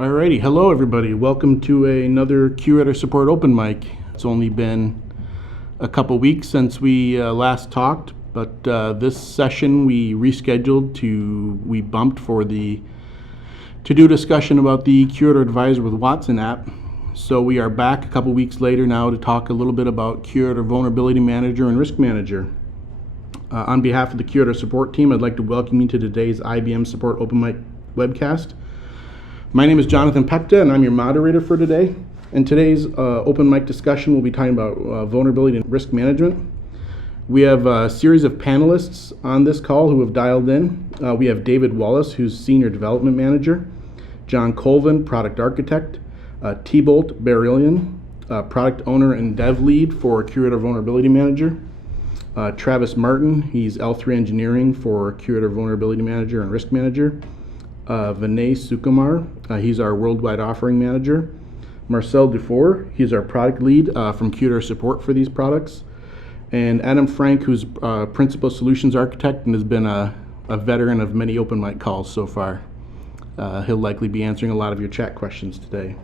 Alrighty, hello everybody. Welcome to another QRadar support open mic. It's only been a couple weeks since we last talked, but this session we rescheduled we bumped for the to-do discussion about the QRadar Advisor with Watson app. So we are back a couple weeks later now to talk a little bit about QRadar Vulnerability Manager and Risk Manager. On behalf of the QRadar support team, I'd like to welcome you to today's IBM Support Open Mic webcast. My name is Jonathan Pekta, and I'm your moderator for today. In today's open mic discussion, we'll be talking about vulnerability and risk management. We have a series of panelists on this call who have dialed in. We have David Wallace, who's Senior Development Manager, John Colvin, Product Architect, T-Bolt Berillion, Product Owner and Dev Lead for QRadar Vulnerability Manager, Travis Martin, he's L3 Engineering for QRadar Vulnerability Manager and Risk Manager, Vinay Sukumar, he's our Worldwide Offering Manager. Marcel Dufour, he's our Product Lead from QRadar Support for these products. And Adam Frank, who's Principal Solutions Architect and has been a veteran of many open mic calls so far. He'll likely be answering a lot of your chat questions today.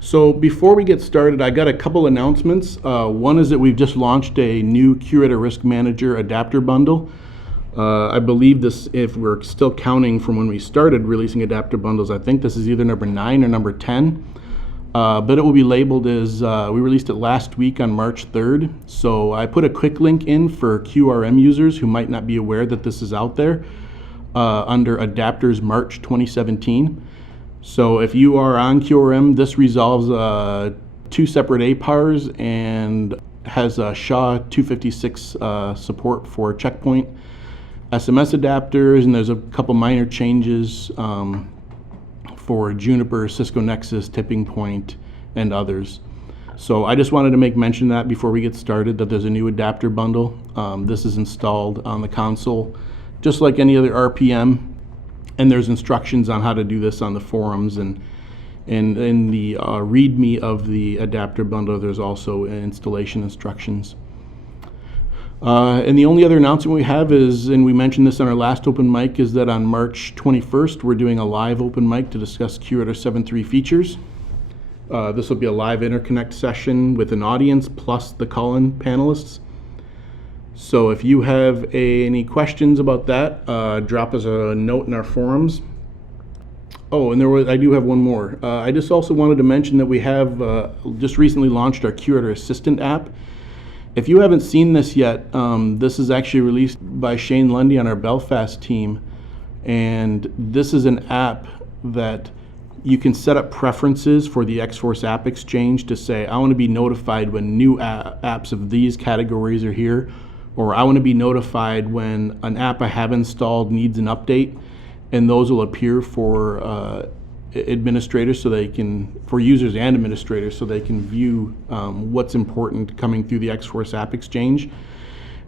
So before we get started, I got a couple announcements. One is that we've just launched a new QRadar Risk Manager adapter bundle. I believe this, if we're still counting from when we started releasing adapter bundles, I think this is either number 9 or number 10. But it will be labeled as, we released it last week on March 3rd. So I put a quick link in for QRM users who might not be aware that this is out there under Adapters March 2017. So if you are on QRM, this resolves 2 separate APARs and has a SHA-256 support for checkpoint SMS adapters, and there's a couple minor changes for Juniper, Cisco Nexus, Tipping Point, and others. So I just wanted to make mention of that before we get started, that there's a new adapter bundle. This is installed on the console, just like any other RPM, and there's instructions on how to do this on the forums, and in the README of the adapter bundle, there's also installation instructions. And the only other announcement we have is, and we mentioned this on our last open mic, is that on March 21st, we're doing a live open mic to discuss QRadar 7.3 features. This will be a live interconnect session with an audience plus the call-in panelists. So if you have any questions about that, drop us a note in our forums. Oh, and I do have one more. I just also wanted to mention that we have just recently launched our QRadar Assistant app. If you haven't seen this yet, this is actually released by Shane Lundy on our Belfast team, and this is an app that you can set up preferences for the X-Force App Exchange to say, I want to be notified when new apps of these categories are here, or I want to be notified when an app I have installed needs an update, and those will appear for administrators, so they can, for users and administrators, so they can view what's important coming through the X-Force App Exchange.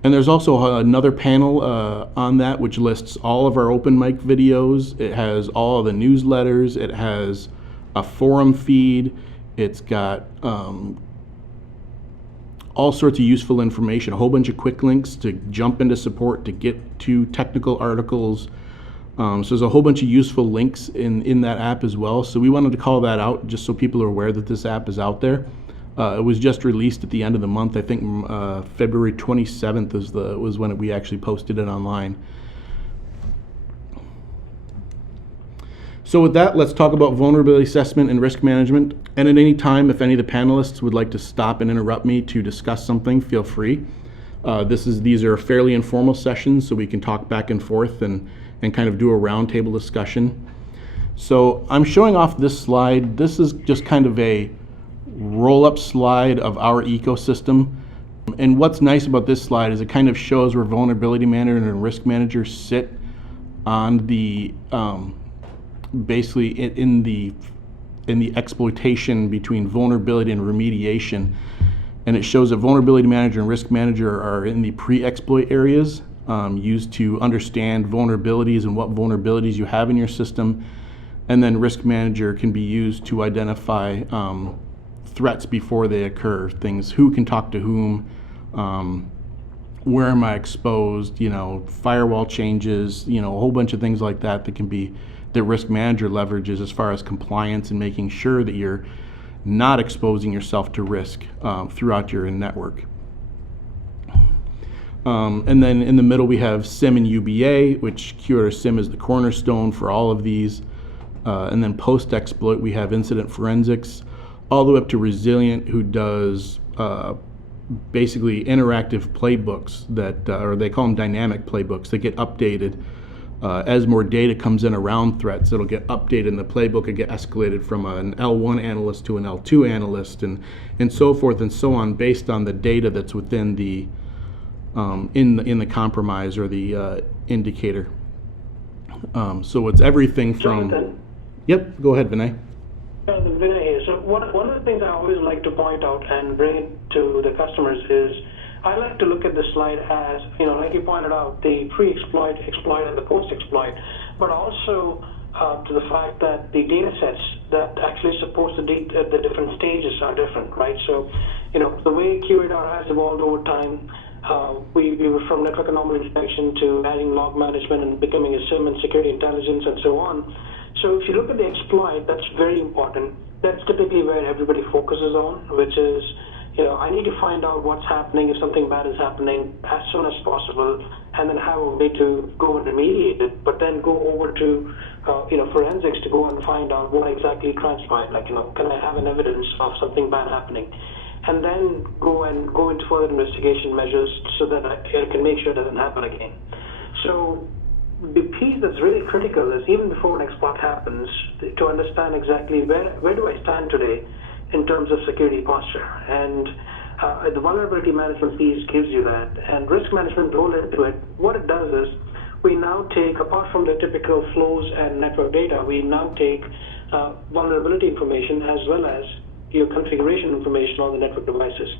And there's also another panel on that which lists all of our open mic videos. It has all of the newsletters. It has a forum feed. It's got all sorts of useful information, a whole bunch of quick links to jump into support, to get to technical articles. So there's a whole bunch of useful links in that app as well. So we wanted to call that out just so people are aware that this app is out there. It was just released at the end of the month. I think February 27th was when we actually posted it online. So with that, let's talk about vulnerability assessment and risk management. And at any time, if any of the panelists would like to stop and interrupt me to discuss something, feel free. These are fairly informal sessions, so we can talk back and forth and kind of do a roundtable discussion. So I'm showing off this slide. This is just kind of a roll-up slide of our ecosystem. And what's nice about this slide is it kind of shows where vulnerability manager and risk manager sit on the basically in the exploitation between vulnerability and remediation. And it shows that vulnerability manager and risk manager are in the pre-exploit areas, used to understand vulnerabilities and what vulnerabilities you have in your system. And then risk manager can be used to identify threats before they occur, things, who can talk to whom, where am I exposed, firewall changes, a whole bunch of things like that that can be that Risk Manager leverages as far as compliance and making sure that you're not exposing yourself to risk throughout your network. And then in the middle we have SIM and UBA, which QRadar SIM is the cornerstone for all of these. And then post-exploit we have incident forensics, all the way up to Resilient, who does basically interactive playbooks that, or they call them dynamic playbooks, that get updated as more data comes in around threats. It'll get updated in the playbook and get escalated from an L1 analyst to an L2 analyst, and so forth and so on, based on the data that's within the in the compromise or the indicator. So it's everything from. Jonathan? Yep. Go ahead, Vinay. Vinay here. So one of the things I always like to point out and bring it to the customers is I like to look at the slide as, like you pointed out, the pre-exploit, exploit, and the post-exploit, but also to the fact that the data sets that actually supports the different stages are different, right? So, the way QRadar has evolved over time, we were from network anomaly detection to adding log management and becoming a SIM and security intelligence and so on. So if you look at the exploit, that's very important. That's typically where everybody focuses on, which is, I need to find out what's happening if something bad is happening as soon as possible, and then have a way to go and remediate it, but then go over to, forensics to go and find out what exactly transpired. Like, can I have an evidence of something bad happening? And then go into further investigation measures so that I can make sure it doesn't happen again. So the piece that's really critical is, even before an exploit happens, to understand exactly where do I stand today in terms of security posture. And the vulnerability management piece gives you that. And risk management roll into it, what it does is, we now take, apart from the typical flows and network data, we now take vulnerability information as well as your configuration information on the network devices.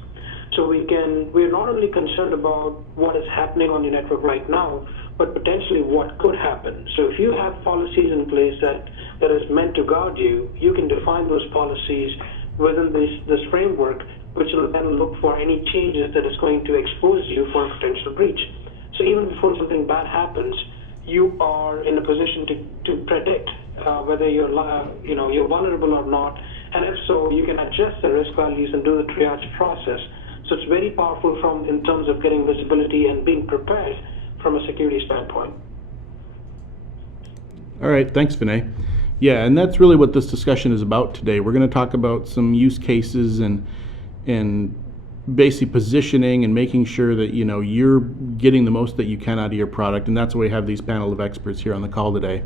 So we're not only concerned about what is happening on your network right now, but potentially what could happen. So if you have policies in place that is meant to guard you, you can define those policies within this framework, which will then look for any changes that is going to expose you for a potential breach. So even before something bad happens, you are in a position to predict whether you're vulnerable or not, and if so, you can adjust the risk values and do the triage process. So it's very powerful in terms of getting visibility and being prepared from a security standpoint. All right, thanks, Vinay. Yeah, and that's really what this discussion is about today. We're going to talk about some use cases and basically positioning and making sure that you're getting the most that you can out of your product, and that's why we have these panel of experts here on the call today.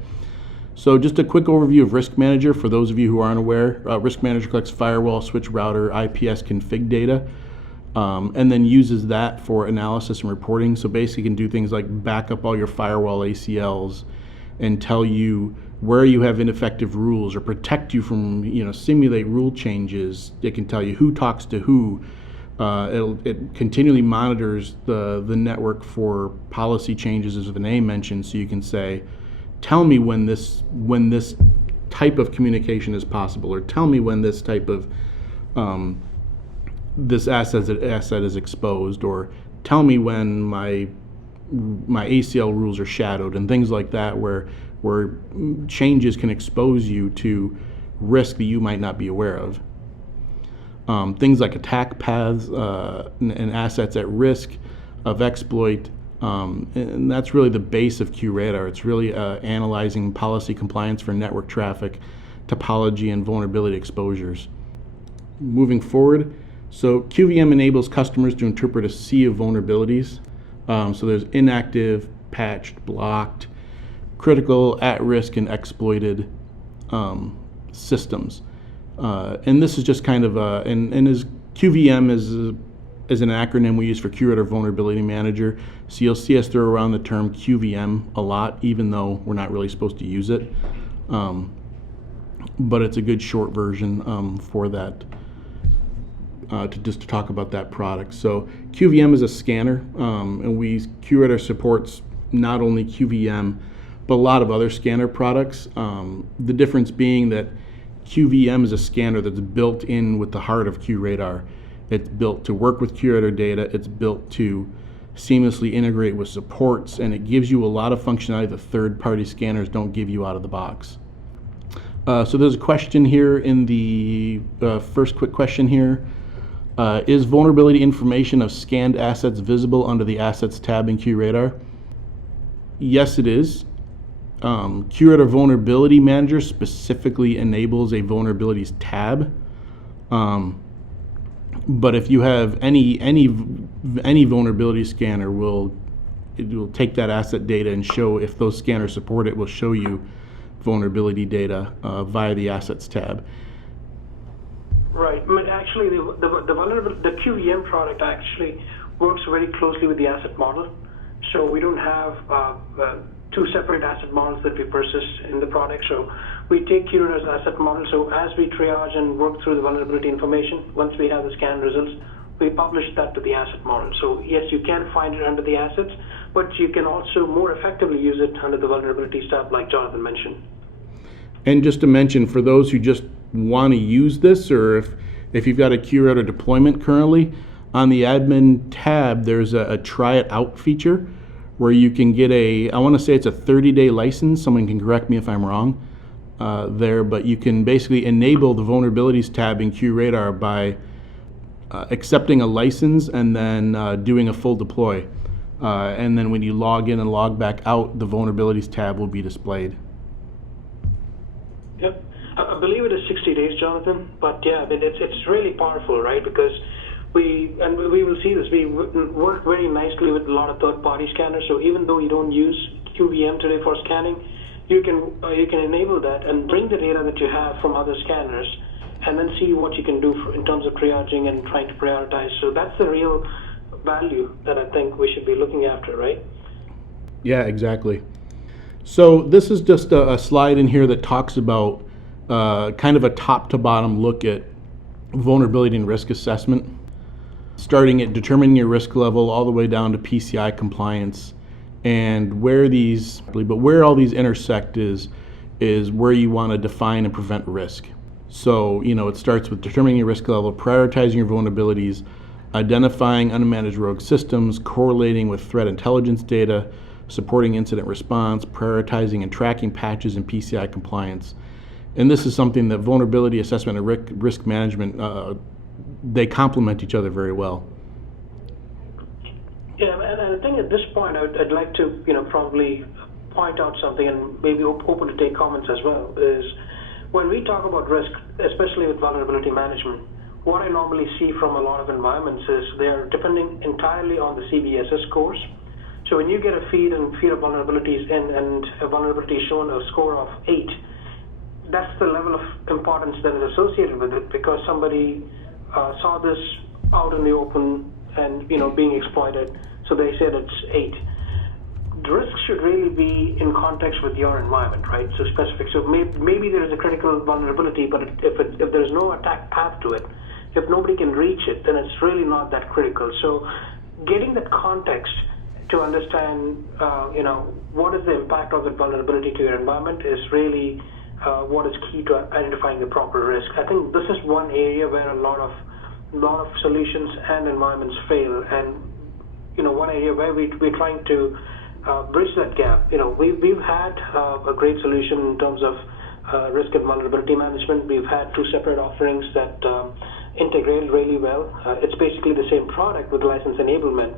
So just a quick overview of Risk Manager for those of you who aren't aware. Risk Manager collects firewall, switch router, IPS config data, and then uses that for analysis and reporting. So basically you can do things like back up all your firewall ACLs and tell you where you have ineffective rules, or protect you from, simulate rule changes. It can tell you who talks to who. It continually monitors the network for policy changes, as Vinay mentioned, so you can say, tell me when this type of communication is possible, or tell me when this type of this asset is exposed, or tell me when my ACL rules are shadowed, and things like that, where changes can expose you to risk that you might not be aware of. Things like attack paths and assets at risk of exploit. And that's really the base of QRadar. It's really analyzing policy compliance for network traffic, topology, and vulnerability exposures. Moving forward, so QVM enables customers to interpret a sea of vulnerabilities. So there's inactive, patched, blocked, critical, at-risk, and exploited systems. And this is just kind of and as QVM is an acronym we use for QRadar Vulnerability Manager. So you'll see us throw around the term QVM a lot, even though we're not really supposed to use it. But it's a good short version for that, to talk about that product. So QVM is a scanner, and QRadar supports not only QVM, but a lot of other scanner products. The difference being that QVM is a scanner that's built in with the heart of QRadar. It's built to work with QRadar data. It's built to seamlessly integrate with supports, and it gives you a lot of functionality that third-party scanners don't give you out of the box. So there's a question here in the first quick question here. Is vulnerability information of scanned assets visible under the Assets tab in QRadar? Yes, it is. QRadar Vulnerability Manager specifically enables a vulnerabilities tab. But if you have any vulnerability scanner, it will take that asset data and show, if those scanners support it, will show you vulnerability data via the Assets tab. Right. I mean, actually, the QVM product actually works very closely with the asset model. So we don't have two separate asset models that we persist in the product. So we take QRadar's asset model. So as we triage and work through the vulnerability information, once we have the scan results, we publish that to the asset model. So yes, you can find it under the assets, but you can also more effectively use it under the vulnerabilities tab, like Jonathan mentioned. And just to mention, for those who just want to use this, or if you've got a QRadar deployment currently, on the admin tab, there's a try it out feature where you can get I want to say it's a 30-day license. Someone can correct me if I'm wrong there, but you can basically enable the vulnerabilities tab in QRadar by accepting a license and then doing a full deploy. And then when you log in and log back out, the vulnerabilities tab will be displayed. Yep. I believe it is 60 days, Jonathan, but yeah, I mean, it's really powerful, right? Because we will see this, we work very nicely with a lot of third-party scanners, so even though you don't use QVM today for scanning, you can enable that and bring the data that you have from other scanners and then see what you can do in terms of triaging and trying to prioritize. So that's the real value that I think we should be looking after, right? Yeah, exactly. So this is just a slide in here that talks about kind of a top to bottom look at vulnerability and risk assessment, starting at determining your risk level all the way down to PCI compliance, and where all these intersect is where you want to define and prevent risk. So, it starts with determining your risk level, prioritizing your vulnerabilities, identifying unmanaged rogue systems, correlating with threat intelligence data, supporting incident response, prioritizing and tracking patches and PCI compliance. And this is something that vulnerability assessment and risk management, they complement each other very well. Yeah, and I think at this point, I'd like to, probably point out something, and maybe open to take comments as well, is when we talk about risk, especially with vulnerability management, what I normally see from a lot of environments is they're depending entirely on the CVSS scores. So when you get a feed of vulnerabilities in, and a vulnerability shown a score of 8, that's the level of importance that is associated with it, because somebody saw this out in the open and being exploited, so they said it's 8. The risk should really be in context with your environment, right? So specific. So maybe there is a critical vulnerability, but if there's no attack path to it, if nobody can reach it, then it's really not that critical. So getting that context to understand, what is the impact of the vulnerability to your environment is really what is key to identifying the proper risk. I think this is one area where a lot of solutions and environments fail, and one area where we're trying to bridge that gap. We've had a great solution in terms of risk and vulnerability management. We've had 2 separate offerings that integrated really well. It's basically the same product with license enablement.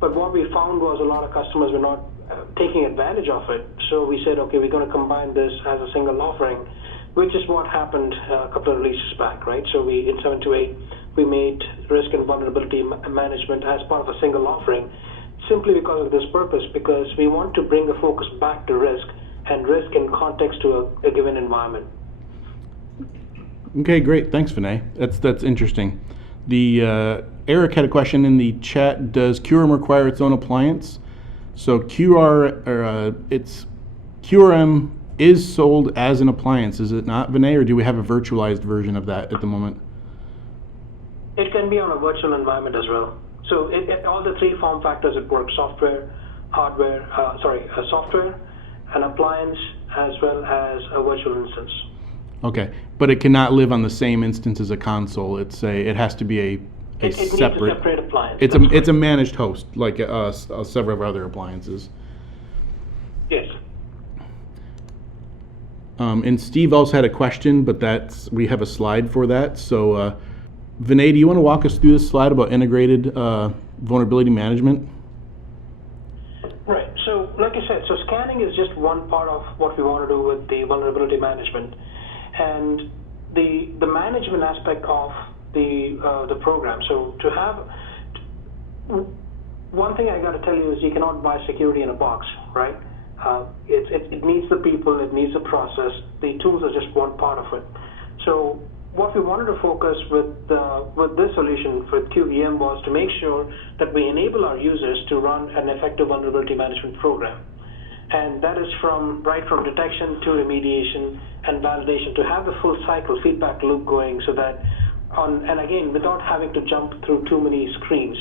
But what we found was a lot of customers were not taking advantage of it. So we said, okay, we're going to combine this as a single offering, which is what happened a couple of releases back, right? So in 7.2.8, we made risk and vulnerability management as part of a single offering, simply because of this purpose, because we want to bring the focus back to risk and risk in context to a given environment. Okay, great. Thanks, Vinay. That's interesting. Eric had a question in the chat. Does QRM require its own appliance? So QRM is sold as an appliance, is it not, Vinay, or do we have a virtualized version of that at the moment? It can be on a virtual environment as well. So all the 3 form factors it works: software, software, an appliance, as well as a virtual instance. Okay, but it cannot live on the same instance as a console. It has to be It needs a separate appliance. It's a managed host, like several other appliances. Yes. And Steve also had a question, but we have a slide for that. So, Vinay, do you want to walk us through this slide about integrated vulnerability management? Right. So, like I said, so scanning is just one part of what we want to do with the vulnerability management, and the management aspect of the program. So, to have one thing I got to tell you is you cannot buy security in a box, right? It needs the people, it needs the process. The tools are just one part of it. So what we wanted to focus with this solution for QVM was to make sure that we enable our users to run an effective vulnerability management program. And that is right from detection to remediation and validation, to have the full cycle feedback loop going, so that and again, without having to jump through too many screens.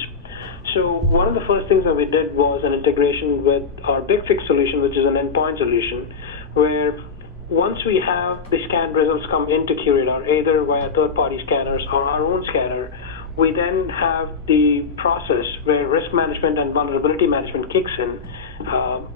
So one of the first things that we did was an integration with our BigFix solution, which is an endpoint solution, where once we have the scan results come into QRadar, either via third-party scanners or our own scanner, we then have the process where risk management and vulnerability management kicks in,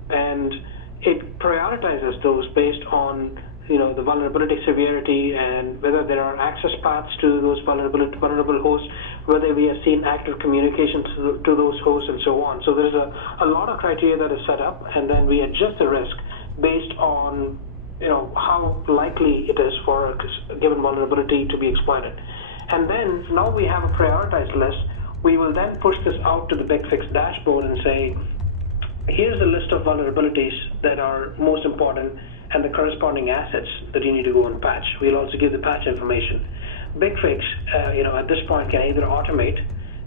and it prioritizes those based on the vulnerability severity and whether there are access paths to those vulnerable hosts, whether we have seen active communications to those hosts, and so on. So there's a lot of criteria that is set up, and then we adjust the risk based on how likely it is for a given vulnerability to be exploited. And then now we have a prioritized list. We will then push this out to the BigFix dashboard and say, here's a list of vulnerabilities that are most important and the corresponding assets that you need to go and patch. We'll also give the patch information. BigFix, at this point, can either automate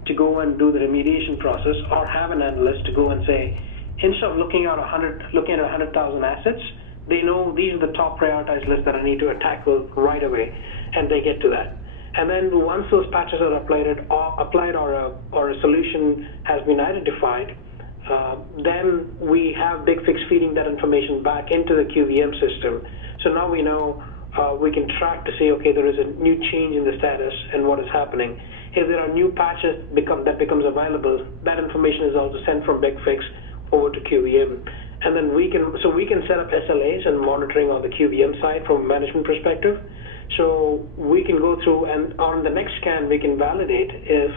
to go and do the remediation process, or have an analyst to go and say, instead of looking at 100,000 assets, they know these are the top prioritized lists that I need to tackle right away, and they get to that. And then once those patches are applied or a solution has been identified, then we have BigFix feeding that information back into the QVM system. So now we know we can track to say, okay, there is a new change in the status and what is happening. If there are new patches that becomes available, that information is also sent from BigFix over to QVM. And then we can set up SLAs and monitoring on the QVM side from a management perspective. So we can go through, and on the next scan, we can validate if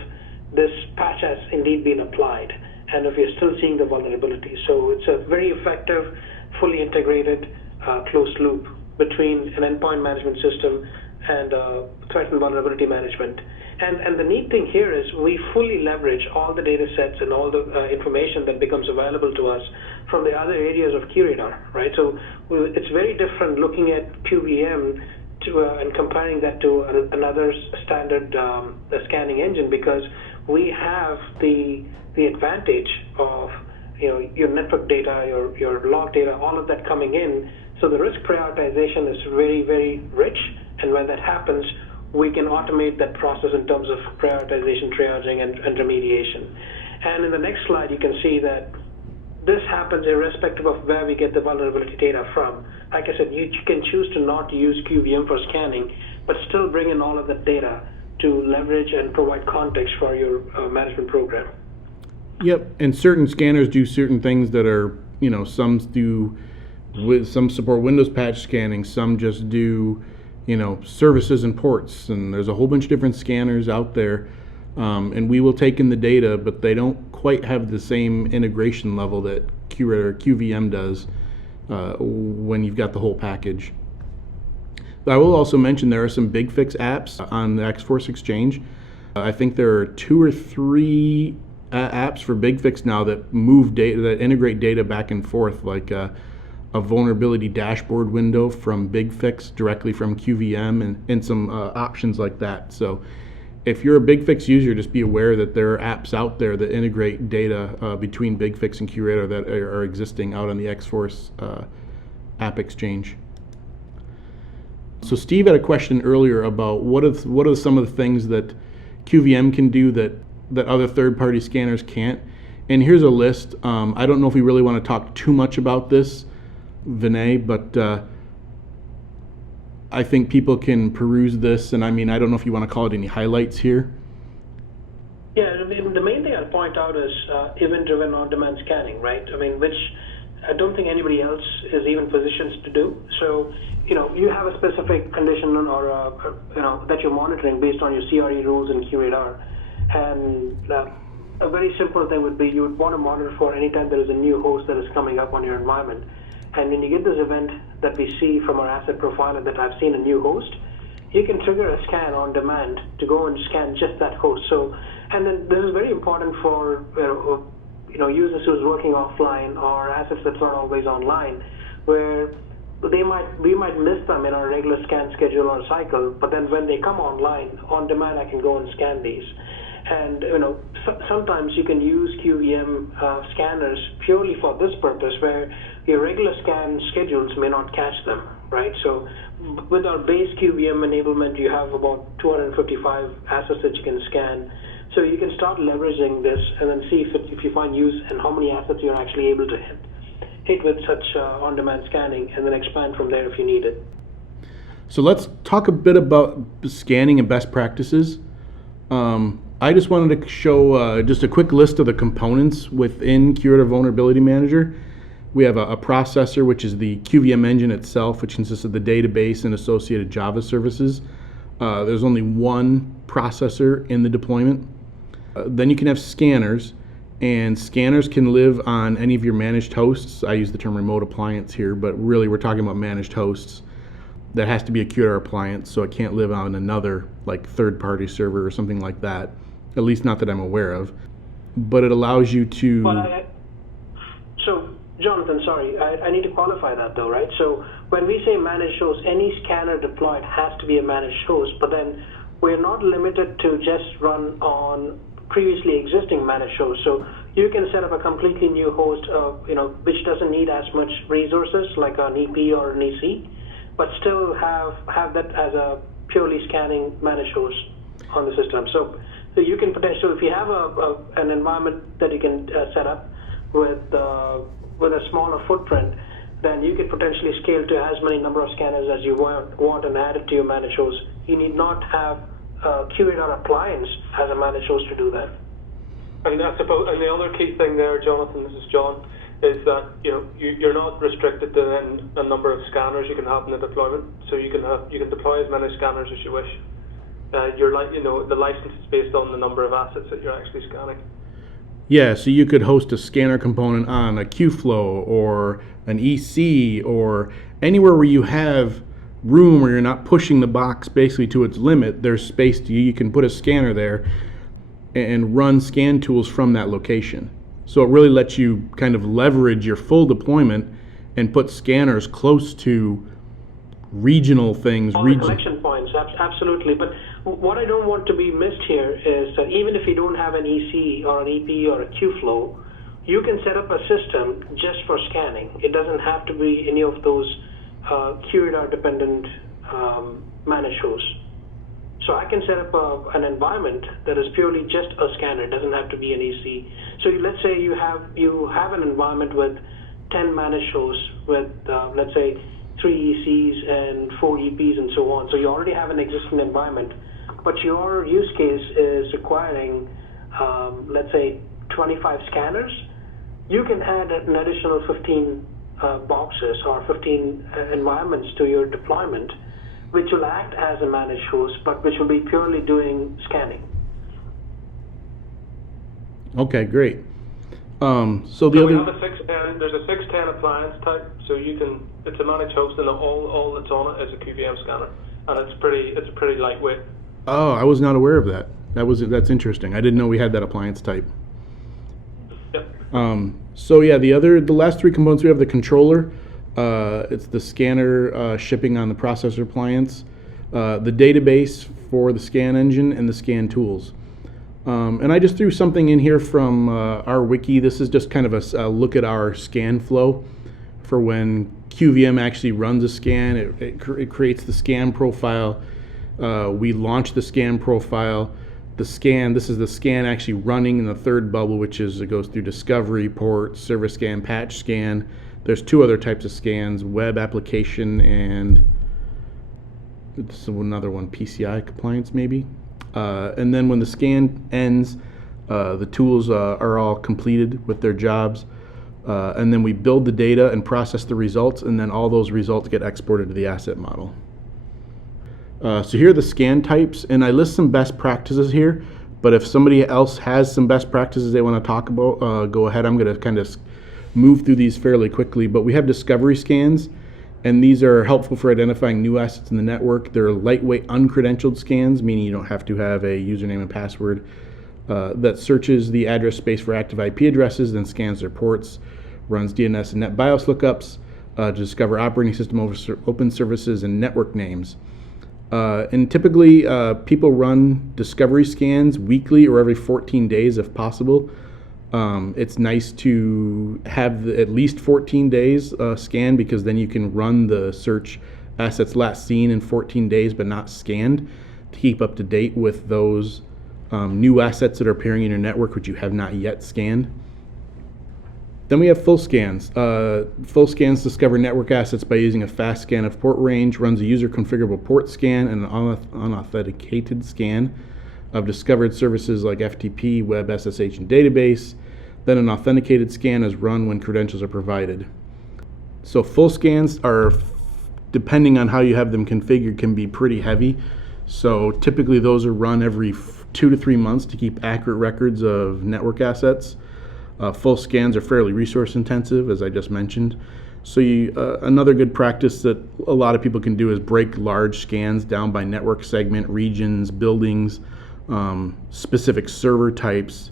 this patch has indeed been applied, and if you're still seeing the vulnerability. So it's a very effective, fully integrated, closed loop between an endpoint management system and threat and vulnerability management. And the neat thing here is we fully leverage all the data sets and all the information that becomes available to us from the other areas of QRadar, right? So it's very different looking at QVM and comparing that to another standard scanning engine, because we have the advantage of your network data, your log data, all of that coming in. So the risk prioritization is very, very rich, and when that happens, we can automate that process in terms of prioritization, triaging, and remediation. And in the next slide, you can see that this happens irrespective of where we get the vulnerability data from. Like I said, you can choose to not use QVM for scanning, but still bring in all of that data to leverage and provide context for your management program. Yep, and certain scanners do certain things that are, some support Windows patch scanning, some just do, services and ports, and there's a whole bunch of different scanners out there, and we will take in the data, but they don't quite have the same integration level that QRadar or QVM does when you've got the whole package. I will also mention there are some BigFix apps on the X-Force Exchange. I think there are 2 or 3 apps for BigFix now that move data, that integrate data back and forth, like a vulnerability dashboard window from BigFix directly from QVM, and some options like that. So if you're a BigFix user, just be aware that there are apps out there that integrate data between BigFix and QRadar that are existing out on the X-Force app exchange. So Steve had a question earlier about what are some of the things that QVM can do that other third-party scanners can't. And here's a list. I don't know if we really want to talk too much about this, Vinay, but I think people can peruse this, and I don't know if you want to call it any highlights here. Yeah, I mean, the main thing I'd point out is event-driven on-demand scanning, right? I mean, which I don't think anybody else is even positioned to do. So, you have a specific condition or, that you're monitoring based on your CRE rules in QRadar. And a very simple thing would be you would want to monitor for any time there is a new host that is coming up on your environment. And when you get this event that we see from our asset profiler that I've seen a new host, you can trigger a scan on demand to go and scan just that host. So, and then this is very important for users who's working offline or assets that's not always online, where we might miss them in our regular scan schedule or cycle, but then when they come online on demand, I can go and scan these. And sometimes you can use QEM scanners purely for this purpose, where your regular scan schedules may not catch them, right? So with our base QEM enablement, you have about 255 assets that you can scan. So you can start leveraging this and then see if you find use and how many assets you're actually able to hit with such on-demand scanning, and then expand from there if you need it. So let's talk a bit about scanning and best practices. I just wanted to show just a quick list of the components within QRadar Vulnerability Manager. We have a processor, which is the QVM engine itself, which consists of the database and associated Java services. There's only one processor in the deployment. Then you can have scanners, and scanners can live on any of your managed hosts. I use the term remote appliance here, but really we're talking about managed hosts. That has to be a QRadar appliance, so it can't live on another like third-party server or something like that, at least not that I'm aware of. But it allows you to... So, Jonathan, sorry, I need to qualify that though, right? So when we say managed host, any scanner deployed has to be a managed host, but then we're not limited to just run on previously existing managed hosts. So you can set up a completely new host, which doesn't need as much resources like an EP or an EC, but still have that as a purely scanning managed host on the system. So you can potentially, if you have an environment that you can set up with a smaller footprint, then you can potentially scale to as many number of scanners as you want and add it to your managed host. You need not have a QRadar appliance as a managed host to do that. And I suppose, and the other key thing there, Jonathan, this is John, is that you're not restricted to a number of scanners you can have in the deployment. So you can deploy as many scanners as you wish. The license is based on the number of assets that you're actually scanning. Yeah, so you could host a scanner component on a Qflow or an EC or anywhere where you have room where you're not pushing the box basically to its limit. There's space you can put a scanner there and run scan tools from that location. So it really lets you kind of leverage your full deployment and put scanners close to regional things. All the collection points, absolutely. But what I don't want to be missed here is that even if you don't have an EC or an EP or a Qflow, you can set up a system just for scanning. It doesn't have to be any of those QRadar-dependent managed hosts. So I can set up an environment that is purely just a scanner. It doesn't have to be an EC. So let's say you have an environment with 10 managed hosts with, let's say, 3 ECs and 4 EPs and so on. So you already have an existing environment, but your use case is requiring, let's say, 25 scanners. You can add an additional 15 boxes or 15 environments to your deployment, which will act as a managed host, but which will be purely doing scanning. Okay, great. We have a 610. There's a 610 appliance type, so it's a managed host, and all that's on it is a QVM scanner, and it's pretty lightweight. Oh, I was not aware of that. That's interesting. I didn't know we had that appliance type. Yep. So yeah, the last three components, we have the controller. It's the scanner shipping on the processor appliance, the database for the scan engine, and the scan tools. And I just threw something in here from our wiki. This is just kind of a look at our scan flow for when QVM actually runs a scan. It creates the scan profile. We launch the scan profile. This is the scan actually running in the third bubble, which is it goes through discovery, port, service scan, patch scan. There's two other types of scans, web application and this is another one, PCI compliance maybe. And then when the scan ends, The tools are all completed with their jobs. And then we build the data and process the results, and then all those results get exported to the asset model. So here are the scan types, and I list some best practices here, but if somebody else has some best practices they want to talk about, go ahead. I'm going to kind of move through these fairly quickly, but we have discovery scans, and these are helpful for identifying new assets in the network. They're lightweight uncredentialed scans, meaning you don't have to have a username and password, that searches the address space for active IP addresses, then scans their ports, runs DNS and NetBIOS lookups to discover operating system open services and network names. And typically, people run discovery scans weekly or every 14 days if possible. It's nice to have at least 14 days scanned, because then you can run the search assets last seen in 14 days but not scanned to keep up to date with those new assets that are appearing in your network which you have not yet scanned. Then we have full scans. Full scans discover network assets by using a fast scan of port range, runs a user configurable port scan and an unauthenticated scan of discovered services like FTP, web, SSH, and database. Then an authenticated scan is run when credentials are provided. So full scans are, depending on how you have them configured, can be pretty heavy. So typically those are run every 2 to 3 months to keep accurate records of network assets. Full scans are fairly resource intensive, as I just mentioned. So another good practice that a lot of people can do is break large scans down by network segment, regions, buildings, specific server types,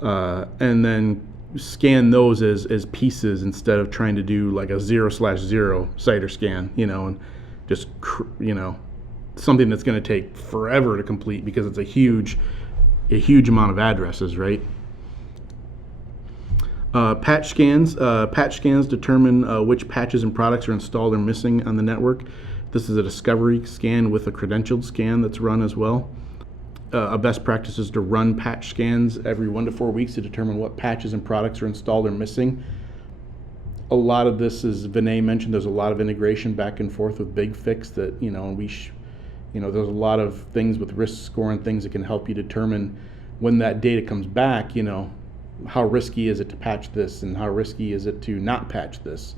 and then scan those as pieces instead of trying to do like a 0/0 CIDR scan, and just, something that's going to take forever to complete because it's a huge amount of addresses, right? Patch scans. Patch scans determine which patches and products are installed or missing on the network. This is a discovery scan with a credentialed scan that's run as well. A best practice is to run patch scans every 1 to 4 weeks to determine what patches and products are installed or missing. A lot of this, as Vinay mentioned, there's a lot of integration back and forth with BigFix that, there's a lot of things with risk score and things that can help you determine when that data comes back, how risky is it to patch this and how risky is it to not patch this.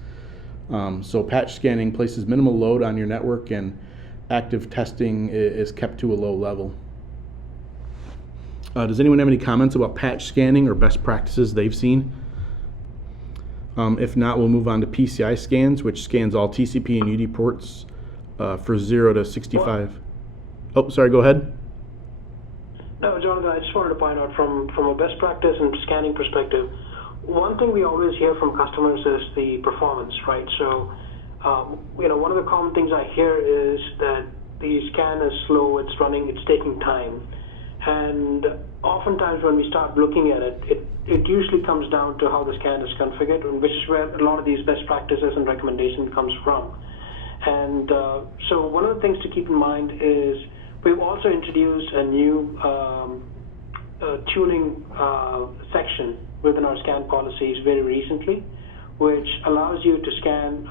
So patch scanning places minimal load on your network, and active testing is kept to a low level. Does anyone have any comments about patch scanning or best practices they've seen? If not, we'll move on to PCI scans, which scans all TCP and UD ports for 0 to 65. Oh, sorry, go ahead. No, Jonathan, I just wanted to point out from a best practice and scanning perspective, one thing we always hear from customers is the performance, right? So, one of the common things I hear is that the scan is slow, it's running, it's taking time. And oftentimes when we start looking at it, it usually comes down to how the scan is configured, which is where a lot of these best practices and recommendations comes from. And so one of the things to keep in mind is we've also introduced a new tuning section within our scan policies very recently, which allows you to scan,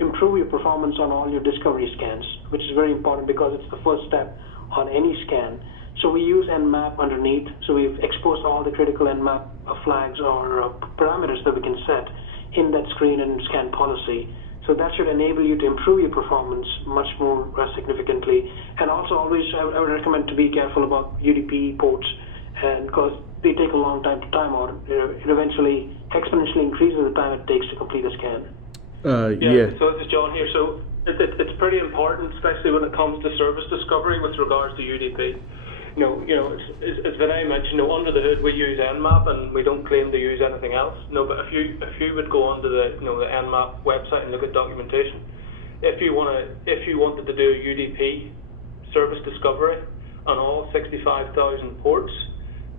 improve your performance on all your discovery scans, which is very important because it's the first step on any scan. So we use Nmap underneath, so we've exposed all the critical Nmap flags or parameters that we can set in that screen and scan policy. So that should enable you to improve your performance much more significantly. And also always, I would recommend to be careful about UDP ports, and because they take a long time to time out, it eventually exponentially increases the time it takes to complete a scan. Yeah, so this is John here. So it's pretty important, especially when it comes to service discovery with regards to UDP. As Vinay mentioned, under the hood we use Nmap and we don't claim to use anything else. But if you would go onto the Nmap website and look at documentation, if you wanted to do a UDP service discovery on all 65,000 ports,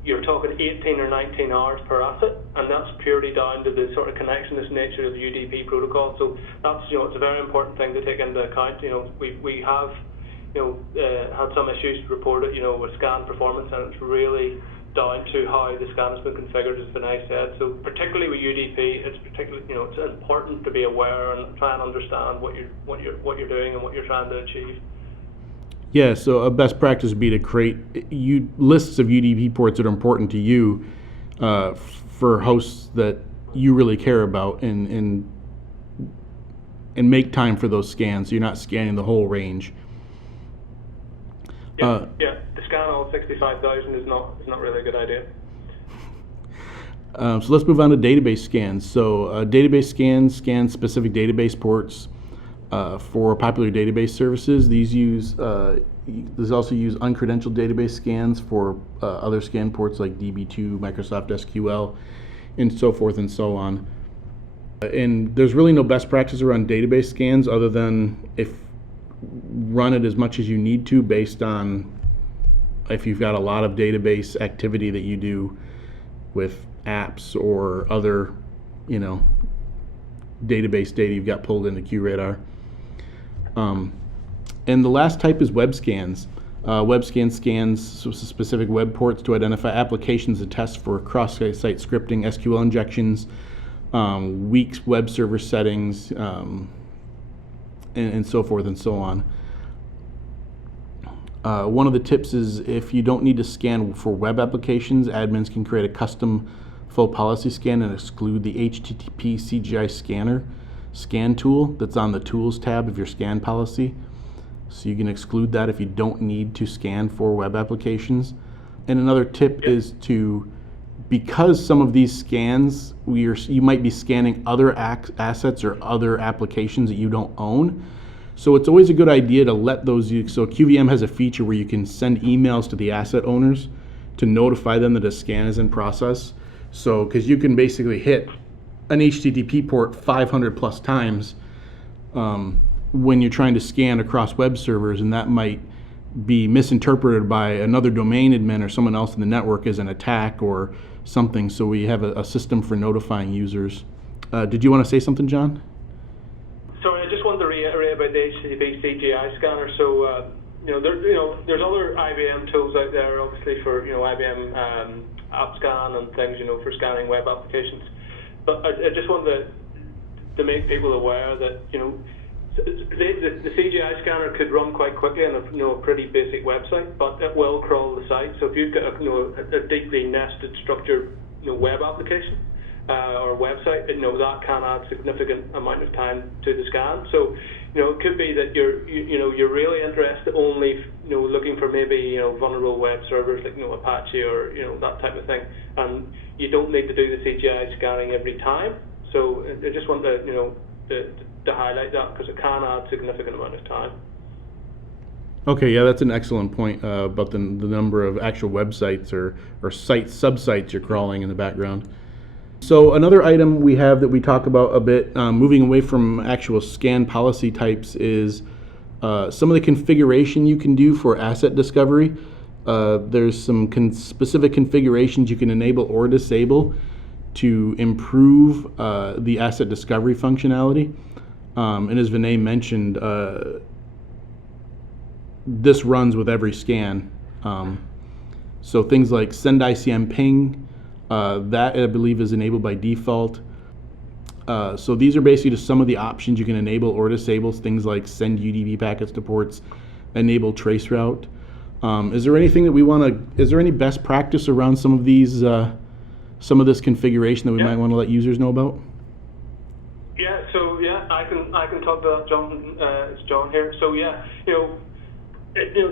you're talking 18 or 19 hours per asset, and that's purely down to the sort of connectionless nature of the UDP protocol. So that's it's a very important thing to take into account. We have had some issues reported, with scan performance, and it's really down to how the scan has been configured, as Vinay said. So particularly with UDP, it's it's important to be aware and try and understand what you're doing and what you're trying to achieve. Yeah, so a best practice would be to create lists of UDP ports that are important to you for hosts that you really care about, and make time for those scans so you're not scanning the whole range. Yeah, to scan all 65,000 is not really a good idea. So let's move on to database scans. So database scans scan specific database ports for popular database services. These also use uncredentialed database scans for other scan ports like DB2, Microsoft SQL, and so forth and so on. And there's really no best practice around database scans other than run it as much as you need to based on if you've got a lot of database activity that you do with apps or other, database data you've got pulled into QRadar. And the last type is web scans. Web scan scans specific web ports to identify applications and test for cross-site scripting, SQL injections, weak web server settings, and so forth and so on. One of the tips is if you don't need to scan for web applications, admins can create a custom full policy scan and exclude the HTTP CGI scan tool that's on the Tools tab of your scan policy. So you can exclude that if you don't need to scan for web applications. And another tip is because some of these scans, you might be scanning other assets or other applications that you don't own. So it's always a good idea to let those, so QVM has a feature where you can send emails to the asset owners to notify them that a scan is in process. So, because you can basically hit an HTTP port 500 plus times when you're trying to scan across web servers, and that might be misinterpreted by another domain admin or someone else in the network as an attack or something. So we have a system for notifying users. Did you want to say something, John? Sorry, I just wanted to reiterate about the HTTP CGI scanner. So there's other IBM tools out there, obviously for IBM AppScan and things, for scanning web applications. But I just wanted to make people aware that the CGI scanner could run quite quickly on a pretty basic website, but it will crawl the site. So if you've got a deeply nested, structured web application or website, that can add significant amount of time to the scan. So it could be that you're really interested only looking for maybe vulnerable web servers like Apache or that type of thing, and you don't need to do the CGI scanning every time. So I just want to highlight that because it can add significant amount of time. Okay, yeah, that's an excellent point about the number of actual websites or subsites you're crawling in the background. So another item we have that we talk about a bit, moving away from actual scan policy types, is some of the configuration you can do for asset discovery. There's some specific configurations you can enable or disable to improve the asset discovery functionality. And as Vinay mentioned, this runs with every scan. So things like send ICM ping, that I believe is enabled by default. So these are basically just some of the options you can enable or disable, things like send UDP packets to ports, enable traceroute. Is there anything that is there any best practice around some of these, some of this configuration that we might want to let users know about? Yeah, so I can talk to that, John. It's John here. So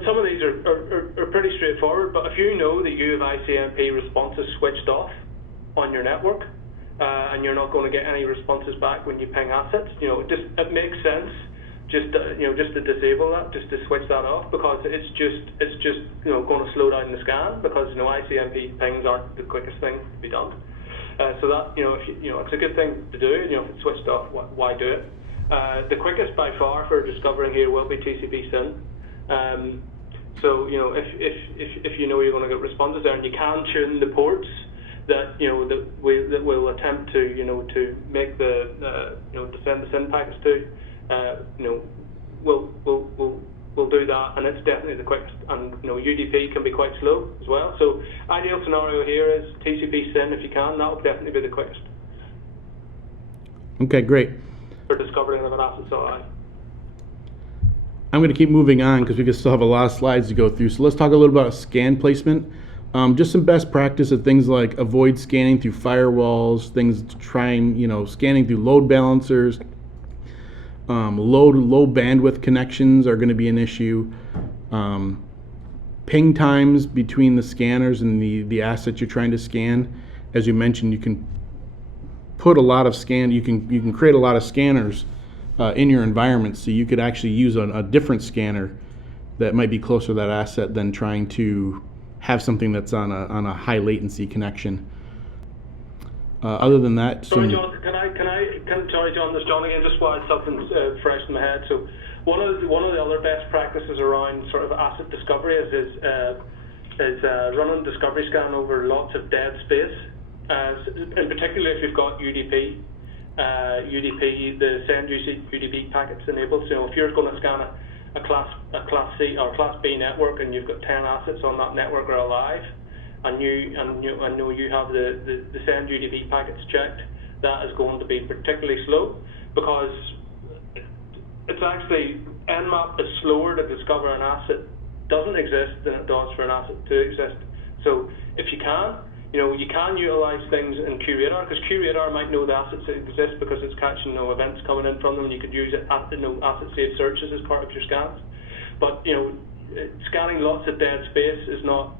some of these are pretty straightforward, but if you know that you have ICMP responses switched off on your network, and you're not going to get any responses back when you ping assets, it makes sense just to disable that, just to switch that off, because it's just going to slow down the scan, because ICMP pings aren't the quickest thing to be done. So that it's a good thing to do. If it's switched off, why do it? The quickest by far for discovering here will be TCP SYN. So if you know you're going to get responses there, and you can tune the ports that that will attempt to make to send the SYN packets to, we'll do that, and it's definitely the quickest. And UDP can be quite slow as well. So ideal scenario here is TCP SYN. If you can, that will definitely be the quickest. Okay, great. For discovering of an asset SOI. I'm going to keep moving on because we can still have a lot of slides to go through. So let's talk a little about scan placement. Just some best practice of things like avoid scanning through firewalls, things trying, scanning through load balancers. Low bandwidth connections are going to be an issue. Ping times between the scanners and the assets you're trying to scan. As you mentioned, you can put a lot of you can create a lot of scanners in your environment, so you could actually use a different scanner that might be closer to that asset than trying to have something that's on a high latency connection. Other than that, sorry, John, sorry, John, this is John again, just while something's fresh in my head. So one of the other best practices around sort of asset discovery is running discovery scan over lots of dead space, and particularly if you've got UDP, the send UDP packets enabled. So if you're going to scan a class C or class B network and you've got 10 assets on that network are alive, and know you have the send UDP packets checked, that is going to be particularly slow, because it's actually Nmap is slower to discover an asset doesn't exist than it does for an asset to exist. So if you can, you can utilize things in QRadar, because QRadar might know the assets that exist because it's catching events coming in from them, and you could use it at asset saved searches as part of your scans. But scanning lots of dead space is not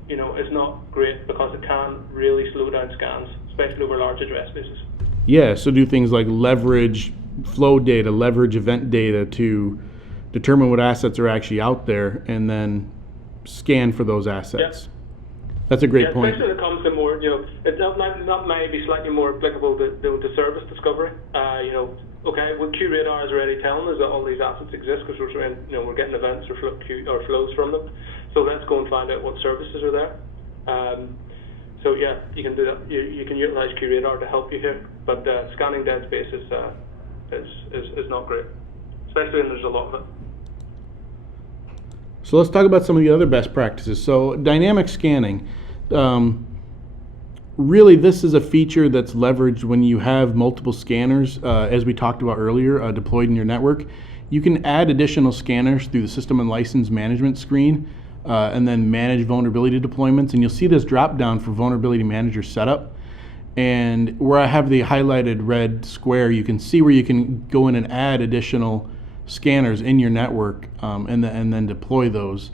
great, because it can really slow down scans, especially over large address spaces. Yeah, so do things like leverage flow data, leverage event data to determine what assets are actually out there, and then scan for those assets. Yeah. That's a great point. Especially when it comes to more, that may be slightly more applicable to service discovery. Okay, well, QRadar is already telling us that all these assets exist because we're getting events or flows from them. So let's go and find out what services are there. So yeah, you can do that. You can utilize QRadar to help you here, but scanning dead space is not great, especially when there's a lot of it. So let's talk about some of the other best practices. So dynamic scanning. Really, this is a feature that's leveraged when you have multiple scanners, as we talked about earlier, deployed in your network. You can add additional scanners through the system and license management screen, and then manage vulnerability deployments. And you'll see this drop down for vulnerability manager setup. And where I have the highlighted red square, you can see where you can go in and add additional scanners in your network, and then deploy those.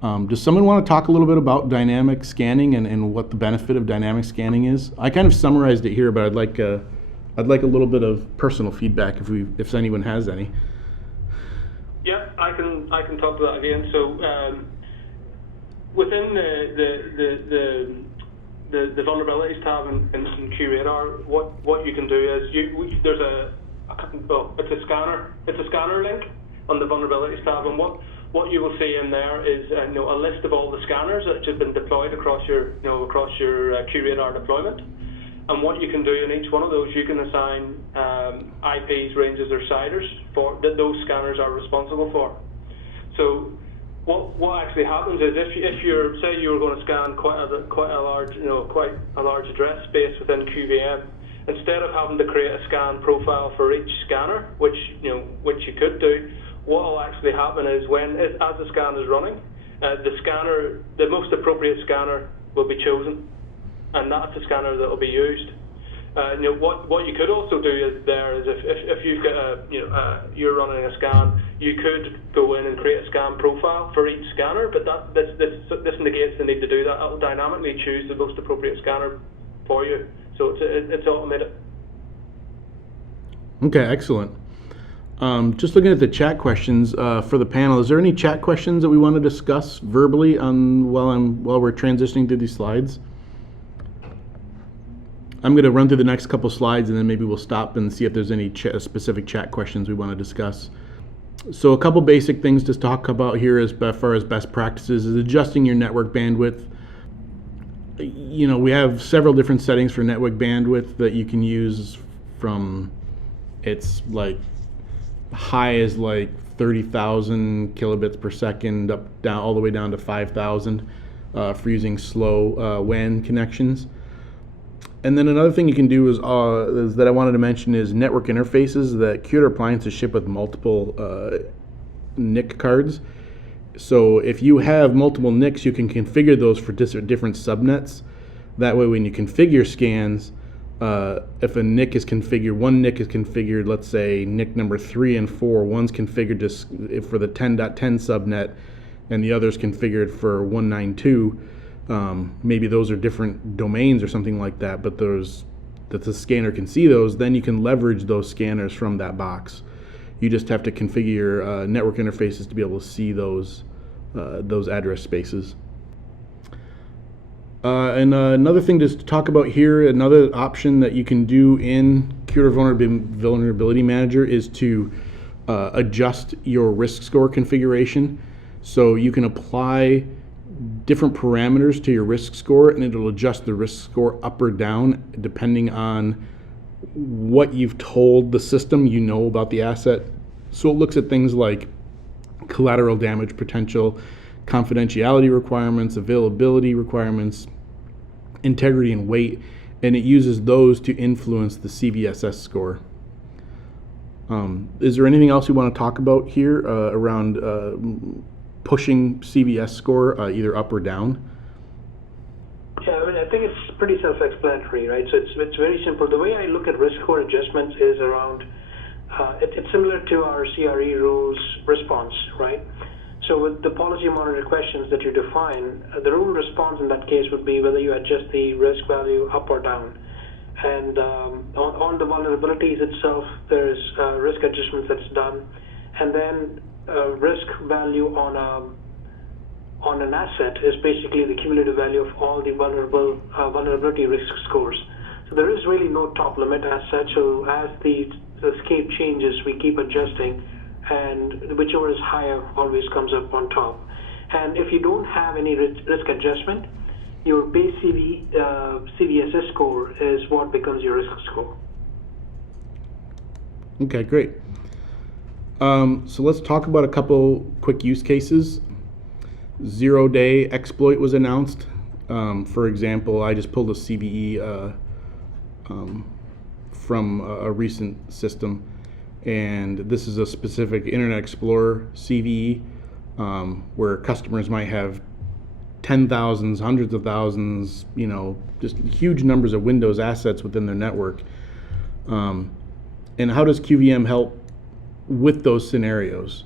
Does someone want to talk a little bit about dynamic scanning and what the benefit of dynamic scanning is? I kind of summarized it here, but I'd like a little bit of personal feedback if anyone has any. Yeah, I can talk to that again. So within the vulnerabilities tab in QRadar, what you can do is there's it's a scanner link on the vulnerabilities tab, and what you will see in there is a list of all the scanners that have been deployed across your QRadar deployment. And what you can do in each one of those, you can assign IPs, ranges, or CIDRs that those scanners are responsible for. So what actually happens is if you're, say you were going to scan quite a large address space within QVM, instead of having to create a scan profile for each scanner, which you could do, what will actually happen is as the scan is running, the most appropriate scanner will be chosen, and that's the scanner that will be used. What you could also do is if you've got you're running a scan, you could go in and create a scan profile for each scanner, but this negates the need to do that. It will dynamically choose the most appropriate scanner for you, so it's automated. Okay, excellent. Just looking at the chat questions for the panel, is there any chat questions that we want to discuss verbally while we're transitioning through these slides? I'm going to run through the next couple slides, and then maybe we'll stop and see if there's any specific chat questions we want to discuss. So a couple basic things to talk about here as far as best practices is adjusting your network bandwidth. We have several different settings for network bandwidth that you can use, from it's like high as like 30,000 kilobits per second down all the way down to 5,000 for using slow WAN connections. And then another thing you can do is that I wanted to mention is network interfaces that QRadar appliances ship with multiple NIC cards. So if you have multiple NICs, you can configure those for different subnets. That way when you configure scans, if a NIC is configured, one NIC is configured, let's say NIC number 3 and 4, one's configured just for the 10.10 subnet and the other's configured for 192. Maybe those are different domains or something like that, but that the scanner can see those, then you can leverage those scanners from that box. You just have to configure your network interfaces to be able to see those address spaces. And another thing to talk about here, another option that you can do in QRadar Vulnerability Manager is to adjust your risk score configuration. So you can apply different parameters to your risk score, and it'll adjust the risk score up or down depending on what you've told the system you know about the asset. So it looks at things like collateral damage potential, confidentiality requirements, availability requirements, integrity and weight, and it uses those to influence the CVSS score. Is there anything else you want to talk about here around pushing CVS score either up or down? Yeah, I mean, I think it's pretty self-explanatory, right? So it's very simple. The way I look at risk score adjustments is around, it's similar to our CRE rules response, right? So with the policy monitor questions that you define, the rule response in that case would be whether you adjust the risk value up or down. And on the vulnerabilities itself, there's risk adjustments that's done, and then risk value on an asset is basically the cumulative value of all the vulnerability risk scores. So there is really no top limit as such. So as the scape changes, we keep adjusting, and whichever is higher always comes up on top. And if you don't have any risk adjustment, your base CVSS score is what becomes your risk score. Okay, great. So let's talk about a couple quick use cases. Zero-day exploit was announced. For example, I just pulled a CVE from a recent system, and this is a specific Internet Explorer CVE where customers might have 10,000s, hundreds of thousands, just huge numbers of Windows assets within their network. And how does QVM help with those scenarios?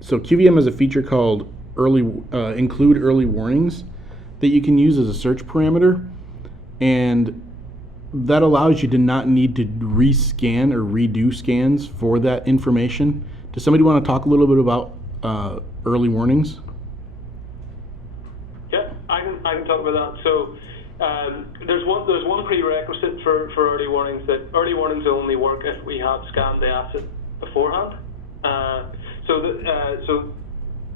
So QVM has a feature called include early warnings that you can use as a search parameter, and that allows you to not need to rescan or redo scans for that information. Does somebody want to talk a little bit about early warnings? Yeah, I can talk about that. So there's one prerequisite for early warnings, that early warnings only work if we have scanned the asset beforehand. So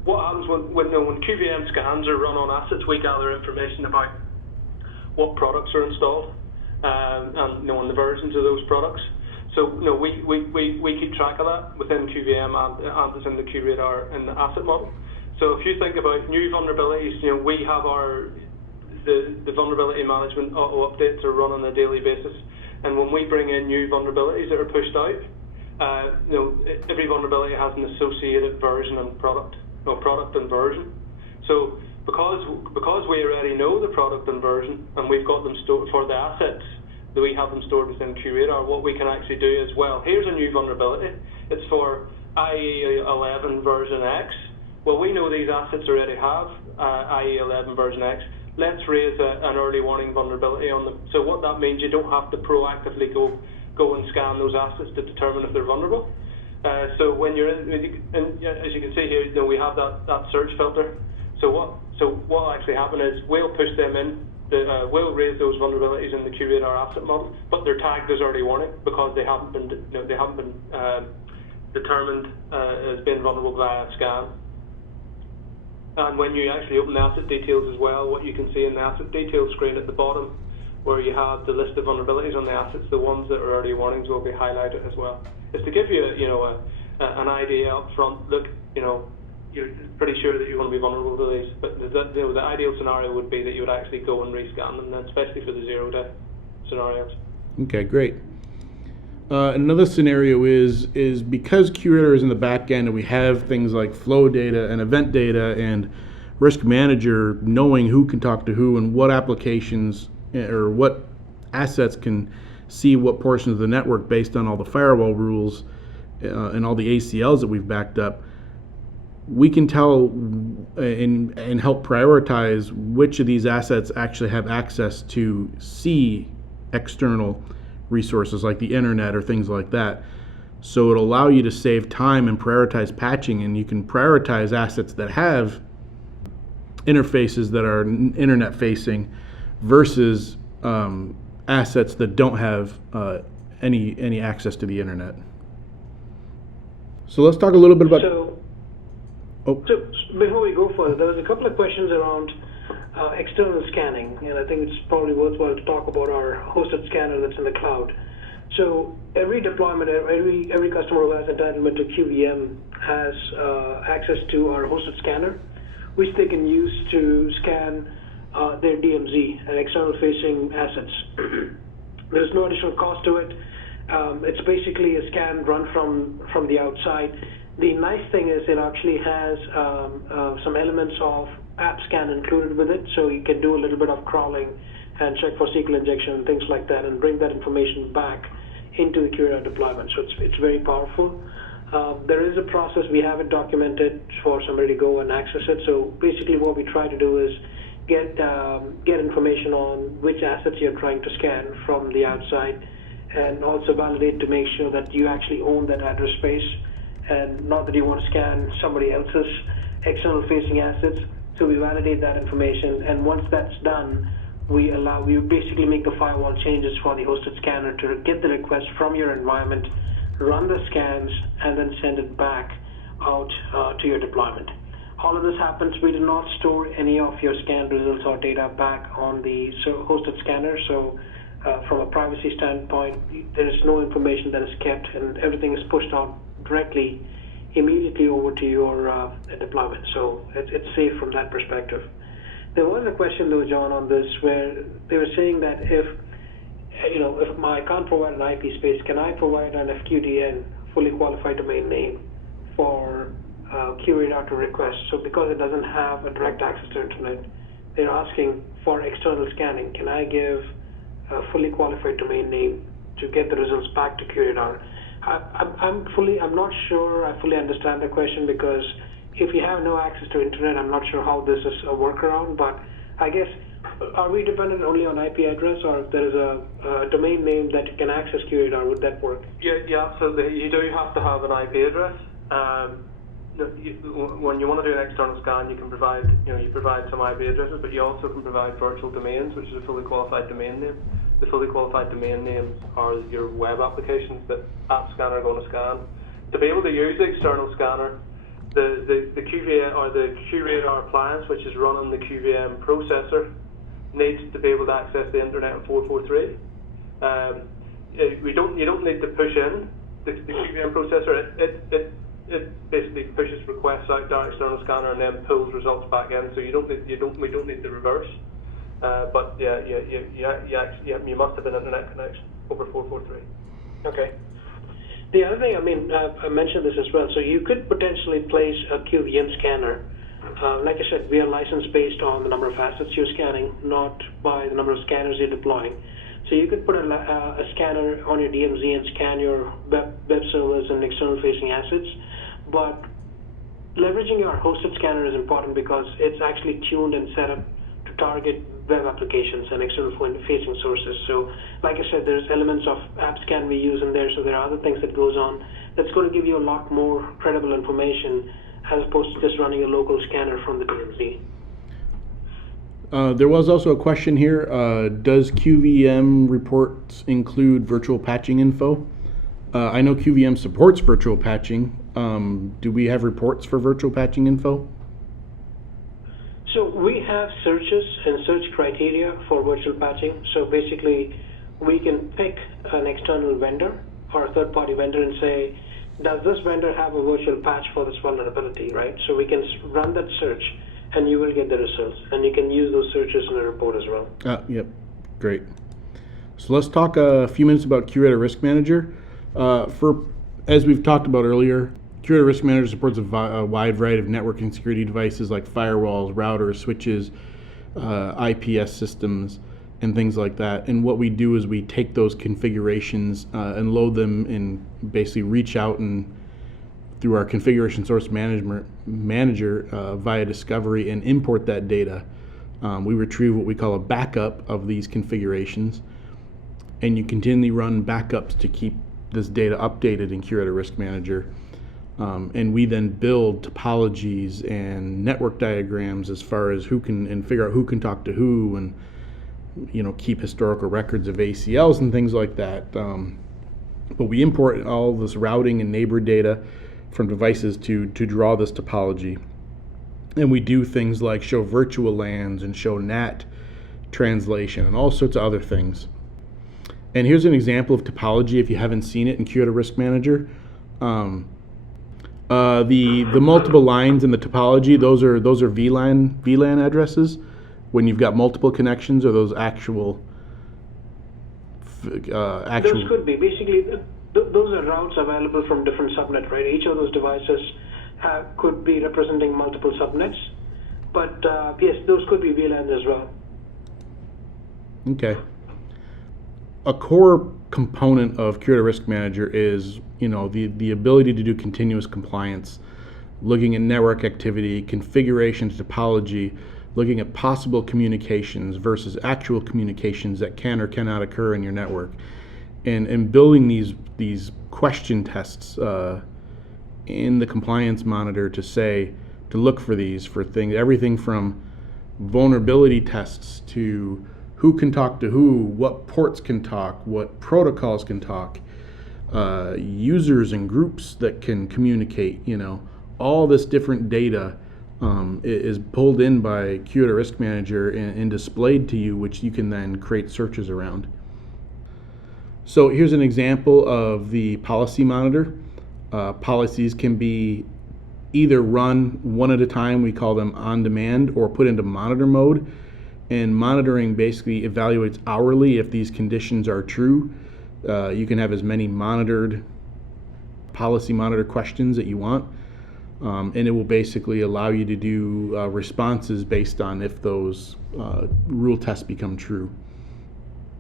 what happens when QVM scans are run on assets, we gather information about what products are installed and the versions of those products. So we keep track of that within QVM and it's in the QRadar in the asset model. So if you think about new vulnerabilities, we have the vulnerability management auto updates are run on a daily basis, and when we bring in new vulnerabilities that are pushed out, every vulnerability has an associated version and product and version. So because we already know the product and version, and we've got them stored for the assets that we have them stored within QRadar, what we can actually do is, well, here's a new vulnerability. It's for IE11 version X. Well, we know these assets already have IE11 version X. Let's raise an early warning vulnerability on them. So what that means, you don't have to proactively go and scan those assets to determine if they're vulnerable. So when you're in, as you can see here, we have that search filter. So what will actually happen is we'll push them in. We'll raise those vulnerabilities in the QRadar asset model, but they're tagged as early warning because they haven't been determined as being vulnerable via a scan. And when you actually open the asset details as well, what you can see in the asset details screen at the bottom, where you have the list of vulnerabilities on the assets, the ones that are early warnings will be highlighted as well. It's to give you an idea up front. Look, you're pretty sure that you're going to be vulnerable to these, but the ideal scenario would be that you would actually go and rescan them, then, especially for the zero-day scenarios. Okay, great. Another scenario is because QRadar is in the back end and we have things like flow data and event data and risk manager knowing who can talk to who and what applications or what assets can see what portions of the network based on all the firewall rules and all the ACLs that we've backed up, we can tell and help prioritize which of these assets actually have access to see external resources like the internet or things like that. So it'll allow you to save time and prioritize patching, and you can prioritize assets that have interfaces that are internet facing versus assets that don't have any access to the internet. So let's talk a little bit about. So before we go further, there was a couple of questions around external scanning, and I think it's probably worthwhile to talk about our hosted scanner that's in the cloud. So every deployment, every customer who has entitlement to QVM has access to our hosted scanner, which they can use to scan their DMZ and external facing assets. There's no additional cost to it. It's basically a scan run from the outside. The nice thing is it actually has some elements of app scan included with it, so you can do a little bit of crawling and check for SQL injection and things like that and bring that information back into the QRadar deployment. So it's very powerful. There is a process, we have it documented for somebody to go and access it. So basically what we try to do is get information on which assets you're trying to scan from the outside, and also validate to make sure that you actually own that address space and not that you want to scan somebody else's external facing assets. So we validate that information, and once that's done, we basically make the firewall changes for the hosted scanner to get the request from your environment, run the scans, and then send it back out to your deployment. All of this happens, we do not store any of your scan results or data back on the hosted scanner, so from a privacy standpoint, there is no information that is kept, and everything is pushed out directly, immediately over to your deployment. So it's safe from that perspective. There was a question though, John, on this where they were saying that if I can't provide an IP space, can I provide an FQDN, fully qualified domain name, for QRadar to request? So because it doesn't have a direct access to internet, they're asking for external scanning. Can I give a fully qualified domain name to get the results back to QRadar? I'm not sure I fully understand the question, because if you have no access to internet, I'm not sure how this is a workaround, but I guess, are we dependent only on IP address, or if there is a domain name that can access QRadar, would that work? Yeah, absolutely. You do have to have an IP address. When you want to do an external scan, you can provide, you provide some IP addresses, but you also can provide virtual domains, which is a fully qualified domain name. The fully qualified domain names are your web applications that App Scanner are going to scan. To be able to use the external scanner, the QVM or the QRadar appliance, which is running the QVM processor, needs to be able to access the internet in 443. You don't need to push in the QVM processor. It basically pushes requests out to our external scanner and then pulls results back in. So we don't need the reverse. But you must have an internet connection over 443. Okay. The other thing, I mentioned this as well. So you could potentially place a QVM scanner. Like I said, we are licensed based on the number of assets you're scanning, not by the number of scanners you're deploying. So you could put a scanner on your DMZ and scan your web servers and external facing assets. But leveraging your hosted scanner is important because it's actually tuned and set up to target web applications and external facing sources. So like I said, there's elements of app scan we use in there, so there are other things that goes on that's going to give you a lot more credible information as opposed to just running a local scanner from the DMZ. There was also a question here, does QVM reports include virtual patching info? I know QVM supports virtual patching. Do we have reports for virtual patching info? So we have searches and search criteria for virtual patching. So basically, we can pick an external vendor or a third-party vendor and say, does this vendor have a virtual patch for this vulnerability, right? So we can run that search, and you will get the results. And you can use those searches in a report as well. Yep, great. So let's talk a few minutes about QRadar Risk Manager. As we've talked about earlier, QRadar Risk Manager supports a wide variety of networking security devices like firewalls, routers, switches, IPS systems, and things like that. And what we do is we take those configurations and load them and basically reach out and through our configuration source manager via discovery and import that data. We retrieve what we call a backup of these configurations, and you continually run backups to keep this data updated in QRadar Risk Manager. And we then build topologies and network diagrams as far as who can, and figure out who can talk to who, and keep historical records of ACLs and things like that. But we import all this routing and neighbor data from devices to draw this topology. And we do things like show virtual LANs and show NAT translation and all sorts of other things. And here's an example of topology if you haven't seen it in QRadar Risk Manager. The multiple lines in the topology, those are VLAN addresses. When you've got multiple connections, or those actual. Those could be basically those are routes available from different subnets, right? Each of those devices could be representing multiple subnets, but yes, those could be VLANs as well. Okay. A core component of QRadar Risk Manager is, the ability to do continuous compliance, looking at network activity, configurations, topology, looking at possible communications versus actual communications that can or cannot occur in your network, and building these question tests in the compliance monitor to look for things, everything from vulnerability tests to who can talk to who, what ports can talk, what protocols can talk, users and groups that can communicate. All this different data is pulled in by QRadar Risk Manager and displayed to you, which you can then create searches around. So here's an example of the policy monitor. Policies can be either run one at a time, we call them on demand, or put into monitor mode. And monitoring basically evaluates hourly if these conditions are true. You can have as many policy monitor questions that you want. And it will basically allow you to do responses based on if those rule tests become true.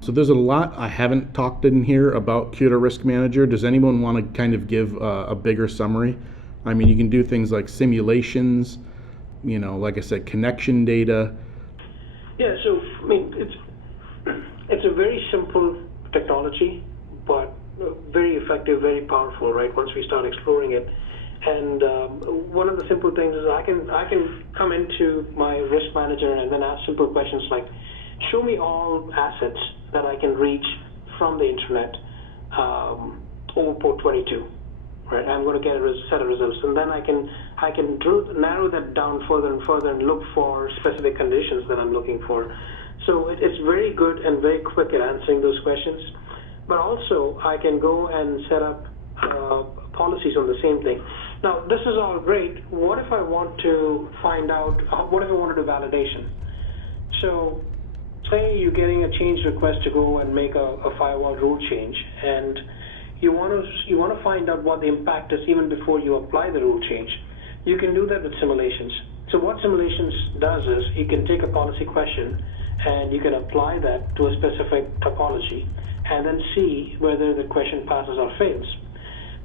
So there's a lot I haven't talked in here about QRadar Risk Manager. Does anyone want to kind of give a bigger summary? I mean, you can do things like simulations, like I said, connection data. Yeah, so I mean, it's a very simple technology, but very effective, very powerful, right? Once we start exploring it. And one of the simple things is I can come into my risk manager and then ask simple questions like, show me all assets that I can reach from the internet over port 22, right? I'm going to get a set of results, and then I can narrow that down further and further and look for specific conditions that I'm looking for. So it's very good and very quick at answering those questions. But also I can go and set up policies on the same thing. Now, this is all great. What if I want to find out, what if I want to do validation? So say you're getting a change request to go and make a firewall rule change, and you want to find out what the impact is even before you apply the rule change. You can do that with simulations. So what simulations does is you can take a policy question and you can apply that to a specific topology and then see whether the question passes or fails.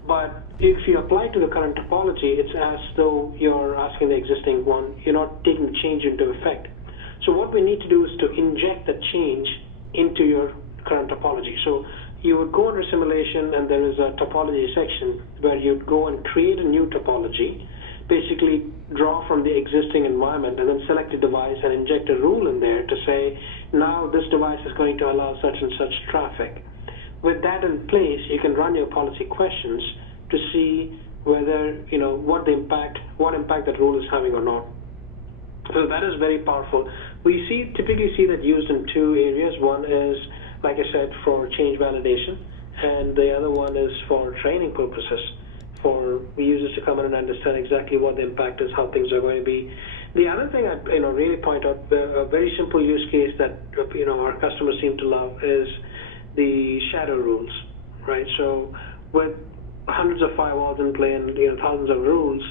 But if you apply to the current topology, it's as though you're asking the existing one. You're not taking change into effect. So what we need to do is to inject the change into your current topology. So you would go under simulation, and there is a topology section where you'd go and create a new topology, basically draw from the existing environment, and then select a device and inject a rule in there to say, now this device is going to allow such and such traffic. With that in place, you can run your policy questions to see whether, what impact that rule is having or not. So that is very powerful. We typically see that used in two areas. One is, like I said, for change validation, and the other one is for training purposes, for users to come in and understand exactly what the impact is, how things are going to be. The other thing I really point out, a very simple use case that our customers seem to love is the shadow rules, right? So with hundreds of firewalls in play and thousands of rules,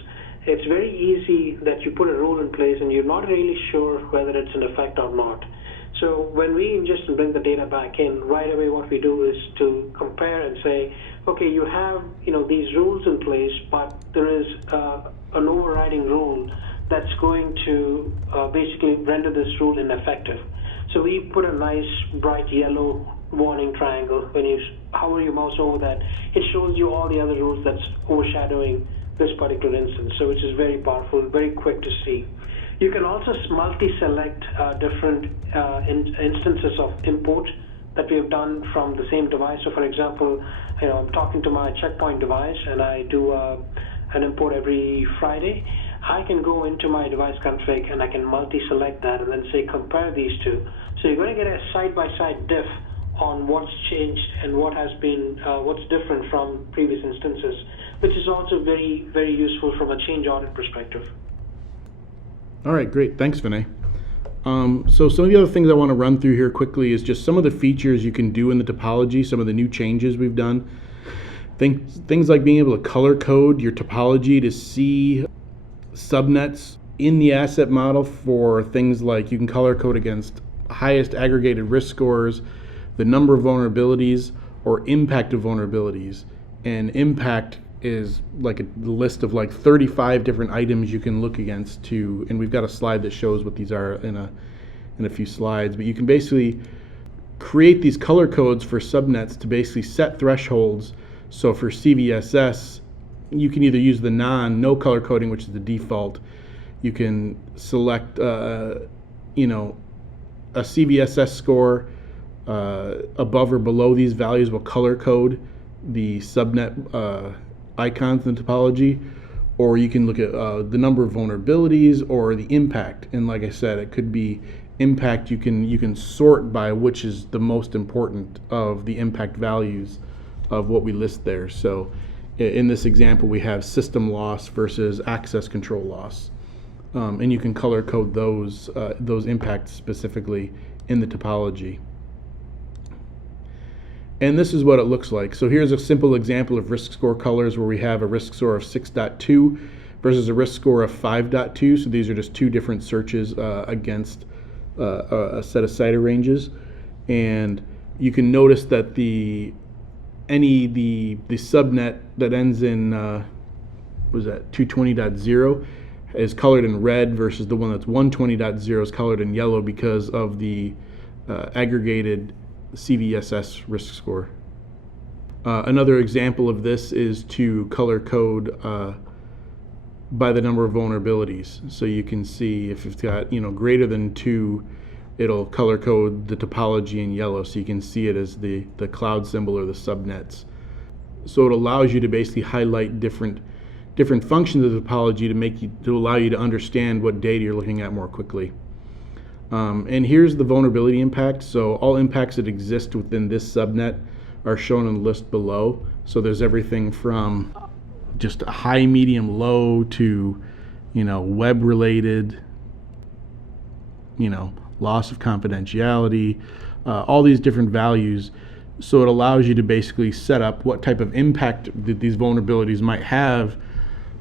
it's very easy that you put a rule in place and you're not really sure whether it's in effect or not. So when we ingest and bring the data back in, right away what we do is to compare and say, okay, you have these rules in place, but there is an overriding rule that's going to basically render this rule ineffective. So we put a nice bright yellow warning triangle. When you hover your mouse over that, it shows you all the other rules that's overshadowing this particular instance, so which is very powerful, very quick to see. You can also multi-select different instances of import that we have done from the same device. So for example, I'm talking to my checkpoint device and I do an import every Friday. I can go into my device config and I can multi-select that and then say compare these two. So you're going to get a side-by-side diff on what's changed and what has been, what's different from previous instances, which is also very, very useful from a change audit perspective. All right, great. Thanks, Vinay. So some of the other things I want to run through here quickly is just some of the features you can do in the topology, some of the new changes we've done. Things like being able to color code your topology to see subnets in the asset model for things like you can color code against highest aggregated risk scores, the number of vulnerabilities, or impact of vulnerabilities. And impact is like a list of like 35 different items you can look against to, and we've got a slide that shows what these are in a few slides, but you can basically create these color codes for subnets to basically set thresholds. So for CVSS, you can either use the no color coding, which is the default. You can select a CVSS score above or below these values will color code the subnet icons in the topology, or you can look at the number of vulnerabilities or the impact. And like I said, it could be impact. You can sort by which is the most important of the impact values of what we list there. So in this example, we have system loss versus access control loss, and you can color code those impacts specifically in the topology. And this is what it looks like. So here's a simple example of risk score colors where we have a risk score of 6.2 versus a risk score of 5.2. So these are just two different searches against a set of CIDR ranges. And you can notice that the subnet that ends in 220.0 is colored in red versus the one that's 120.0 is colored in yellow because of the aggregated CVSS risk score. Another example of this is to color code by the number of vulnerabilities. So you can see if it's got greater than 2, it'll color code the topology in yellow, so you can see it as the cloud symbol or the subnets. So it allows you to basically highlight different functions of the topology to allow you to understand what data you're looking at more quickly. And here's the vulnerability impact. So all impacts that exist within this subnet are shown on the list below. So there's everything from just high, medium, low to web related, loss of confidentiality, all these different values. So it allows you to basically set up what type of impact that these vulnerabilities might have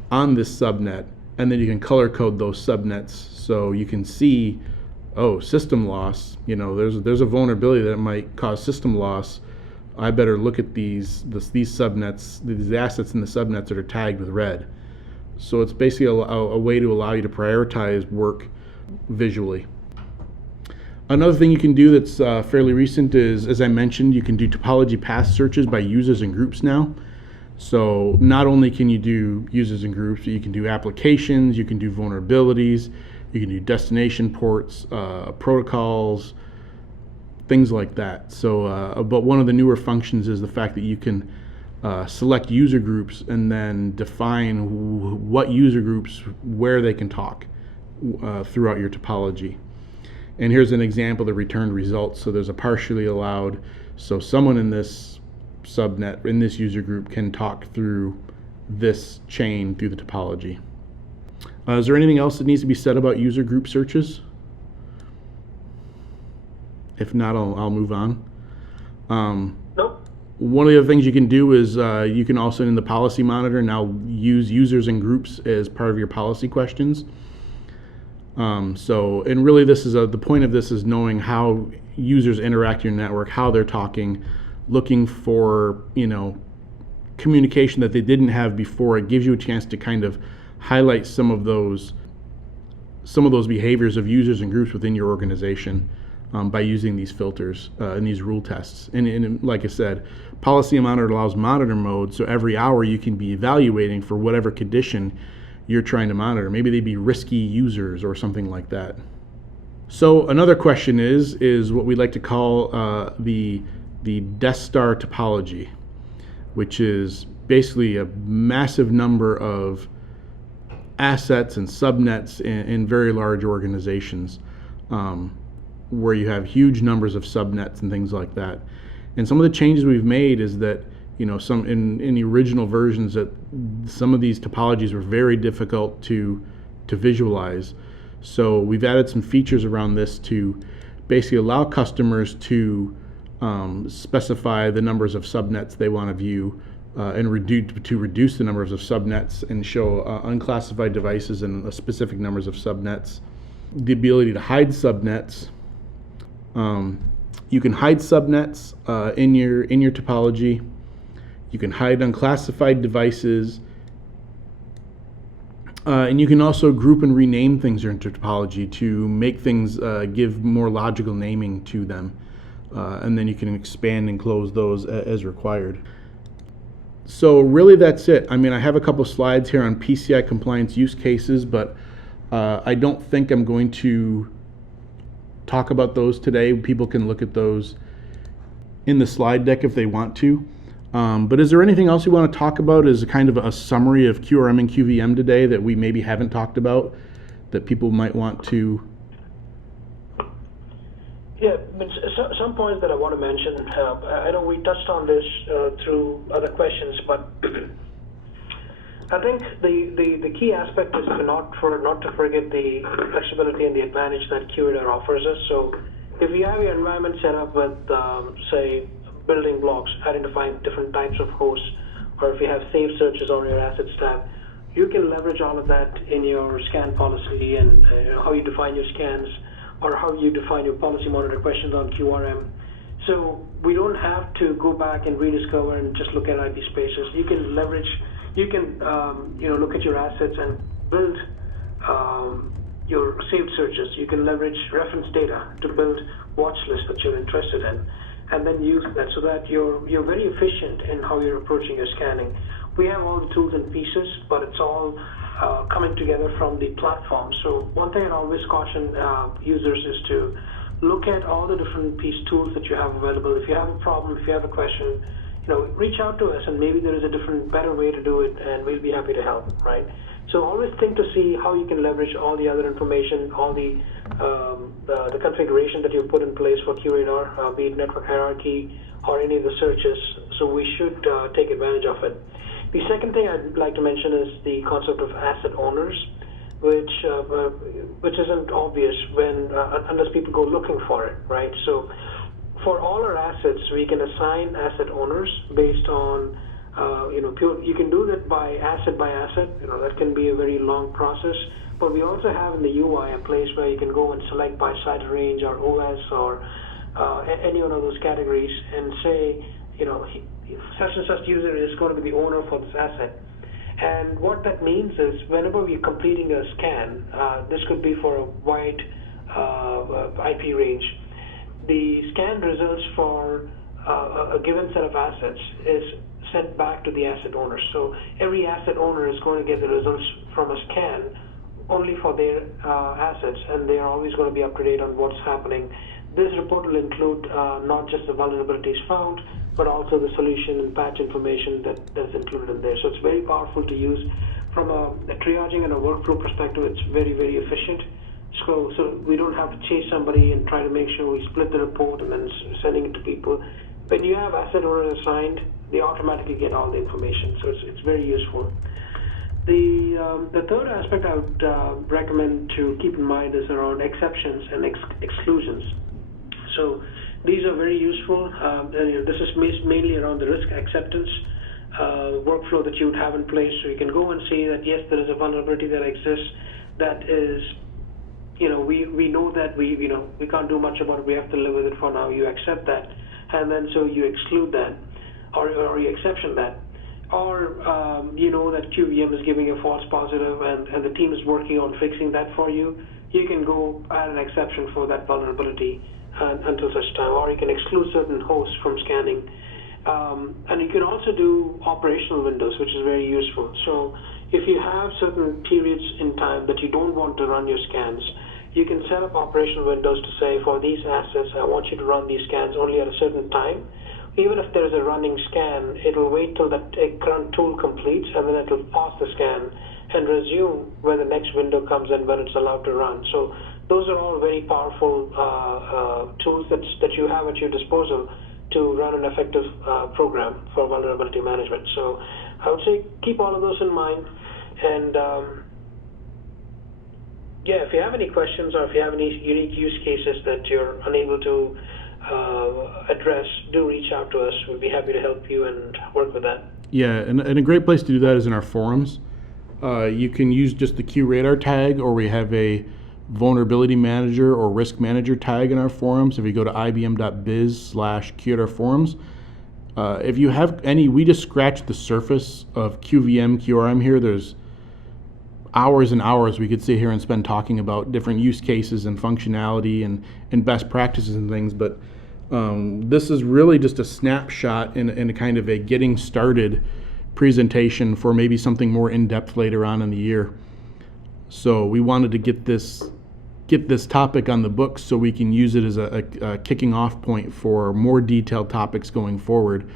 on this subnet, and then you can color code those subnets so you can see, oh, system loss, there's a vulnerability that might cause system loss. I better look at these subnets, these assets in the subnets that are tagged with red. So it's basically a way to allow you to prioritize work visually. Another thing you can do that's fairly recent is, as I mentioned, you can do topology path searches by users and groups now. So not only can you do users and groups, but you can do applications, you can do vulnerabilities, you can do destination ports, protocols, things like that. So, but one of the newer functions is the fact that you can select user groups and then define what user groups, where they can talk throughout your topology. And here's an example of the returned results. So there's a partially allowed, so someone in this subnet, in this user group, can talk through this chain through the topology. Is there anything else that needs to be said about user group searches? If not, I'll move on. Nope. One of the other things you can do is you can also in the policy monitor now use users and groups as part of your policy questions. And really this is the point of this is knowing how users interact in your network, how they're talking, looking for, communication that they didn't have before. It gives you a chance to kind of highlight some of those behaviors of users and groups within your organization by using these filters and these rule tests. And like I said, Policy Monitor allows monitor mode, so every hour you can be evaluating for whatever condition you're trying to monitor. Maybe they'd be risky users or something like that. So another question is what we like to call the Death Star topology, which is basically a massive number of assets and subnets in very large organizations, where you have huge numbers of subnets and things like that. And some of the changes we've made is that some in the original versions that some of these topologies were very difficult to visualize. So we've added some features around this to basically allow customers to specify the numbers of subnets they want to view and reduce the numbers of subnets and show unclassified devices and specific numbers of subnets. The ability to hide subnets. You can hide subnets in your topology. You can hide unclassified devices. And you can also group and rename things in your topology to make things give more logical naming to them. And then you can expand and close those as required. So really that's it. I mean, I have a couple slides here on PCI compliance use cases, but I don't think I'm going to talk about those today. People can look at those in the slide deck if they want to. But is there anything else you want to talk about as a kind of a summary of QRM and QVM today that we maybe haven't talked about that people might want to? Yeah, but some points that I want to mention. I know we touched on this through other questions, but I think the key aspect is not to forget the flexibility and the advantage that QRadar offers us. So if you have your environment set up with, say, building blocks, identifying different types of hosts, or if you have saved searches on your assets tab, you can leverage all of that in your scan policy and how you define your scans, or how you define your policy monitor questions on QRM. So we don't have to go back and rediscover and just look at IP spaces. You can leverage, you can look at your assets and build your saved searches. You can leverage reference data to build watch lists that you're interested in, and then use that so that you're very efficient in how you're approaching your scanning. We have all the tools and pieces, but it's all coming together from the platform. So one thing I always caution users is to look at all the different tools that you have available. If you have a problem, if you have a question, reach out to us, and maybe there is a better way to do it, and we'll be happy to help, right? So always think to see how you can leverage all the other information, all the configuration that you've put in place for QRadar, be it network hierarchy or any of the searches. So we should take advantage of it. The second thing I'd like to mention is the concept of asset owners, which isn't obvious unless people go looking for it, right? So for all our assets, we can assign asset owners based on you can do that by asset. That can be a very long process, but we also have in the UI a place where you can go and select by site range or OS or any one of those categories and say, such and such user is going to be the owner for this asset. And what that means is whenever we're completing a scan, this could be for a wide IP range, the scan results for a given set of assets is sent back to the asset owner. So every asset owner is going to get the results from a scan only for their assets, and they are always going to be up to date on what's happening. This report will include not just the vulnerabilities found, but also the solution and patch information that's included in there. So it's very powerful to use. From a triaging and a workflow perspective, it's very, very efficient. So we don't have to chase somebody and try to make sure we split the report and then sending it to people. When you have asset owners assigned, they automatically get all the information. So it's very useful. The third aspect I would recommend to keep in mind is around exceptions and exclusions. So these are very useful. This is mainly around the risk acceptance workflow that you would have in place. So you can go and see that, yes, there is a vulnerability that exists that is, we know that we can't do much about it. We have to live with it for now. You accept that, and then so you exclude that, or you exception that, or you know that QVM is giving a false positive, and the team is working on fixing that for you. You can go add an exception for that vulnerability until such time, or you can exclude certain hosts from scanning. And you can also do operational windows, which is very useful. So if you have certain periods in time that you don't want to run your scans, you can set up operational windows to say, for these assets, I want you to run these scans only at a certain time. Even if there is a running scan, it'll wait till that current tool completes, and then it'll pause the scan and resume when the next window comes in when it's allowed to run. So those are all very powerful tools that you have at your disposal to run an effective program for vulnerability management. So I would say keep all of those in mind. And if you have any questions, or if you have any unique use cases that you're unable to address, do reach out to us. We'd be happy to help you and work with that. Yeah, and a great place to do that is in our forums. You can use just the QRadar tag, or we have a vulnerability manager or risk manager tag in our forums. If you go to ibm.biz/QRadar forums, if you have any, we just scratched the surface of QVM, QRM here. There's hours and hours we could sit here and spend talking about different use cases and functionality and best practices and things, but this is really just a snapshot in a kind of a getting started presentation for maybe something more in-depth later on in the year. So we wanted to get this topic on the books so we can use it as a kicking off point for more detailed topics going forward.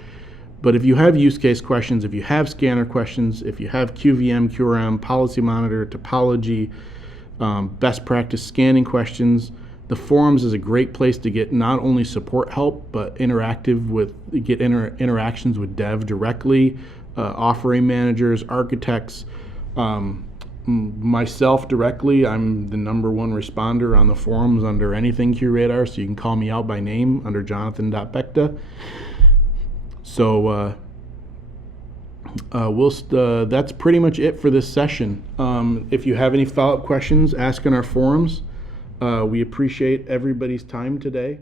But if you have use case questions, if you have scanner questions, if you have QVM, QRM, policy monitor, topology, best practice scanning questions, the forums is a great place to get not only support help, but interactions with dev directly, offering managers, architects, myself directly. I'm the #1 responder on the forums under anything QRadar, so you can call me out by name under jonathan.becta. So that's pretty much it for this session. If you have any follow-up questions, ask in our forums. We appreciate everybody's time today.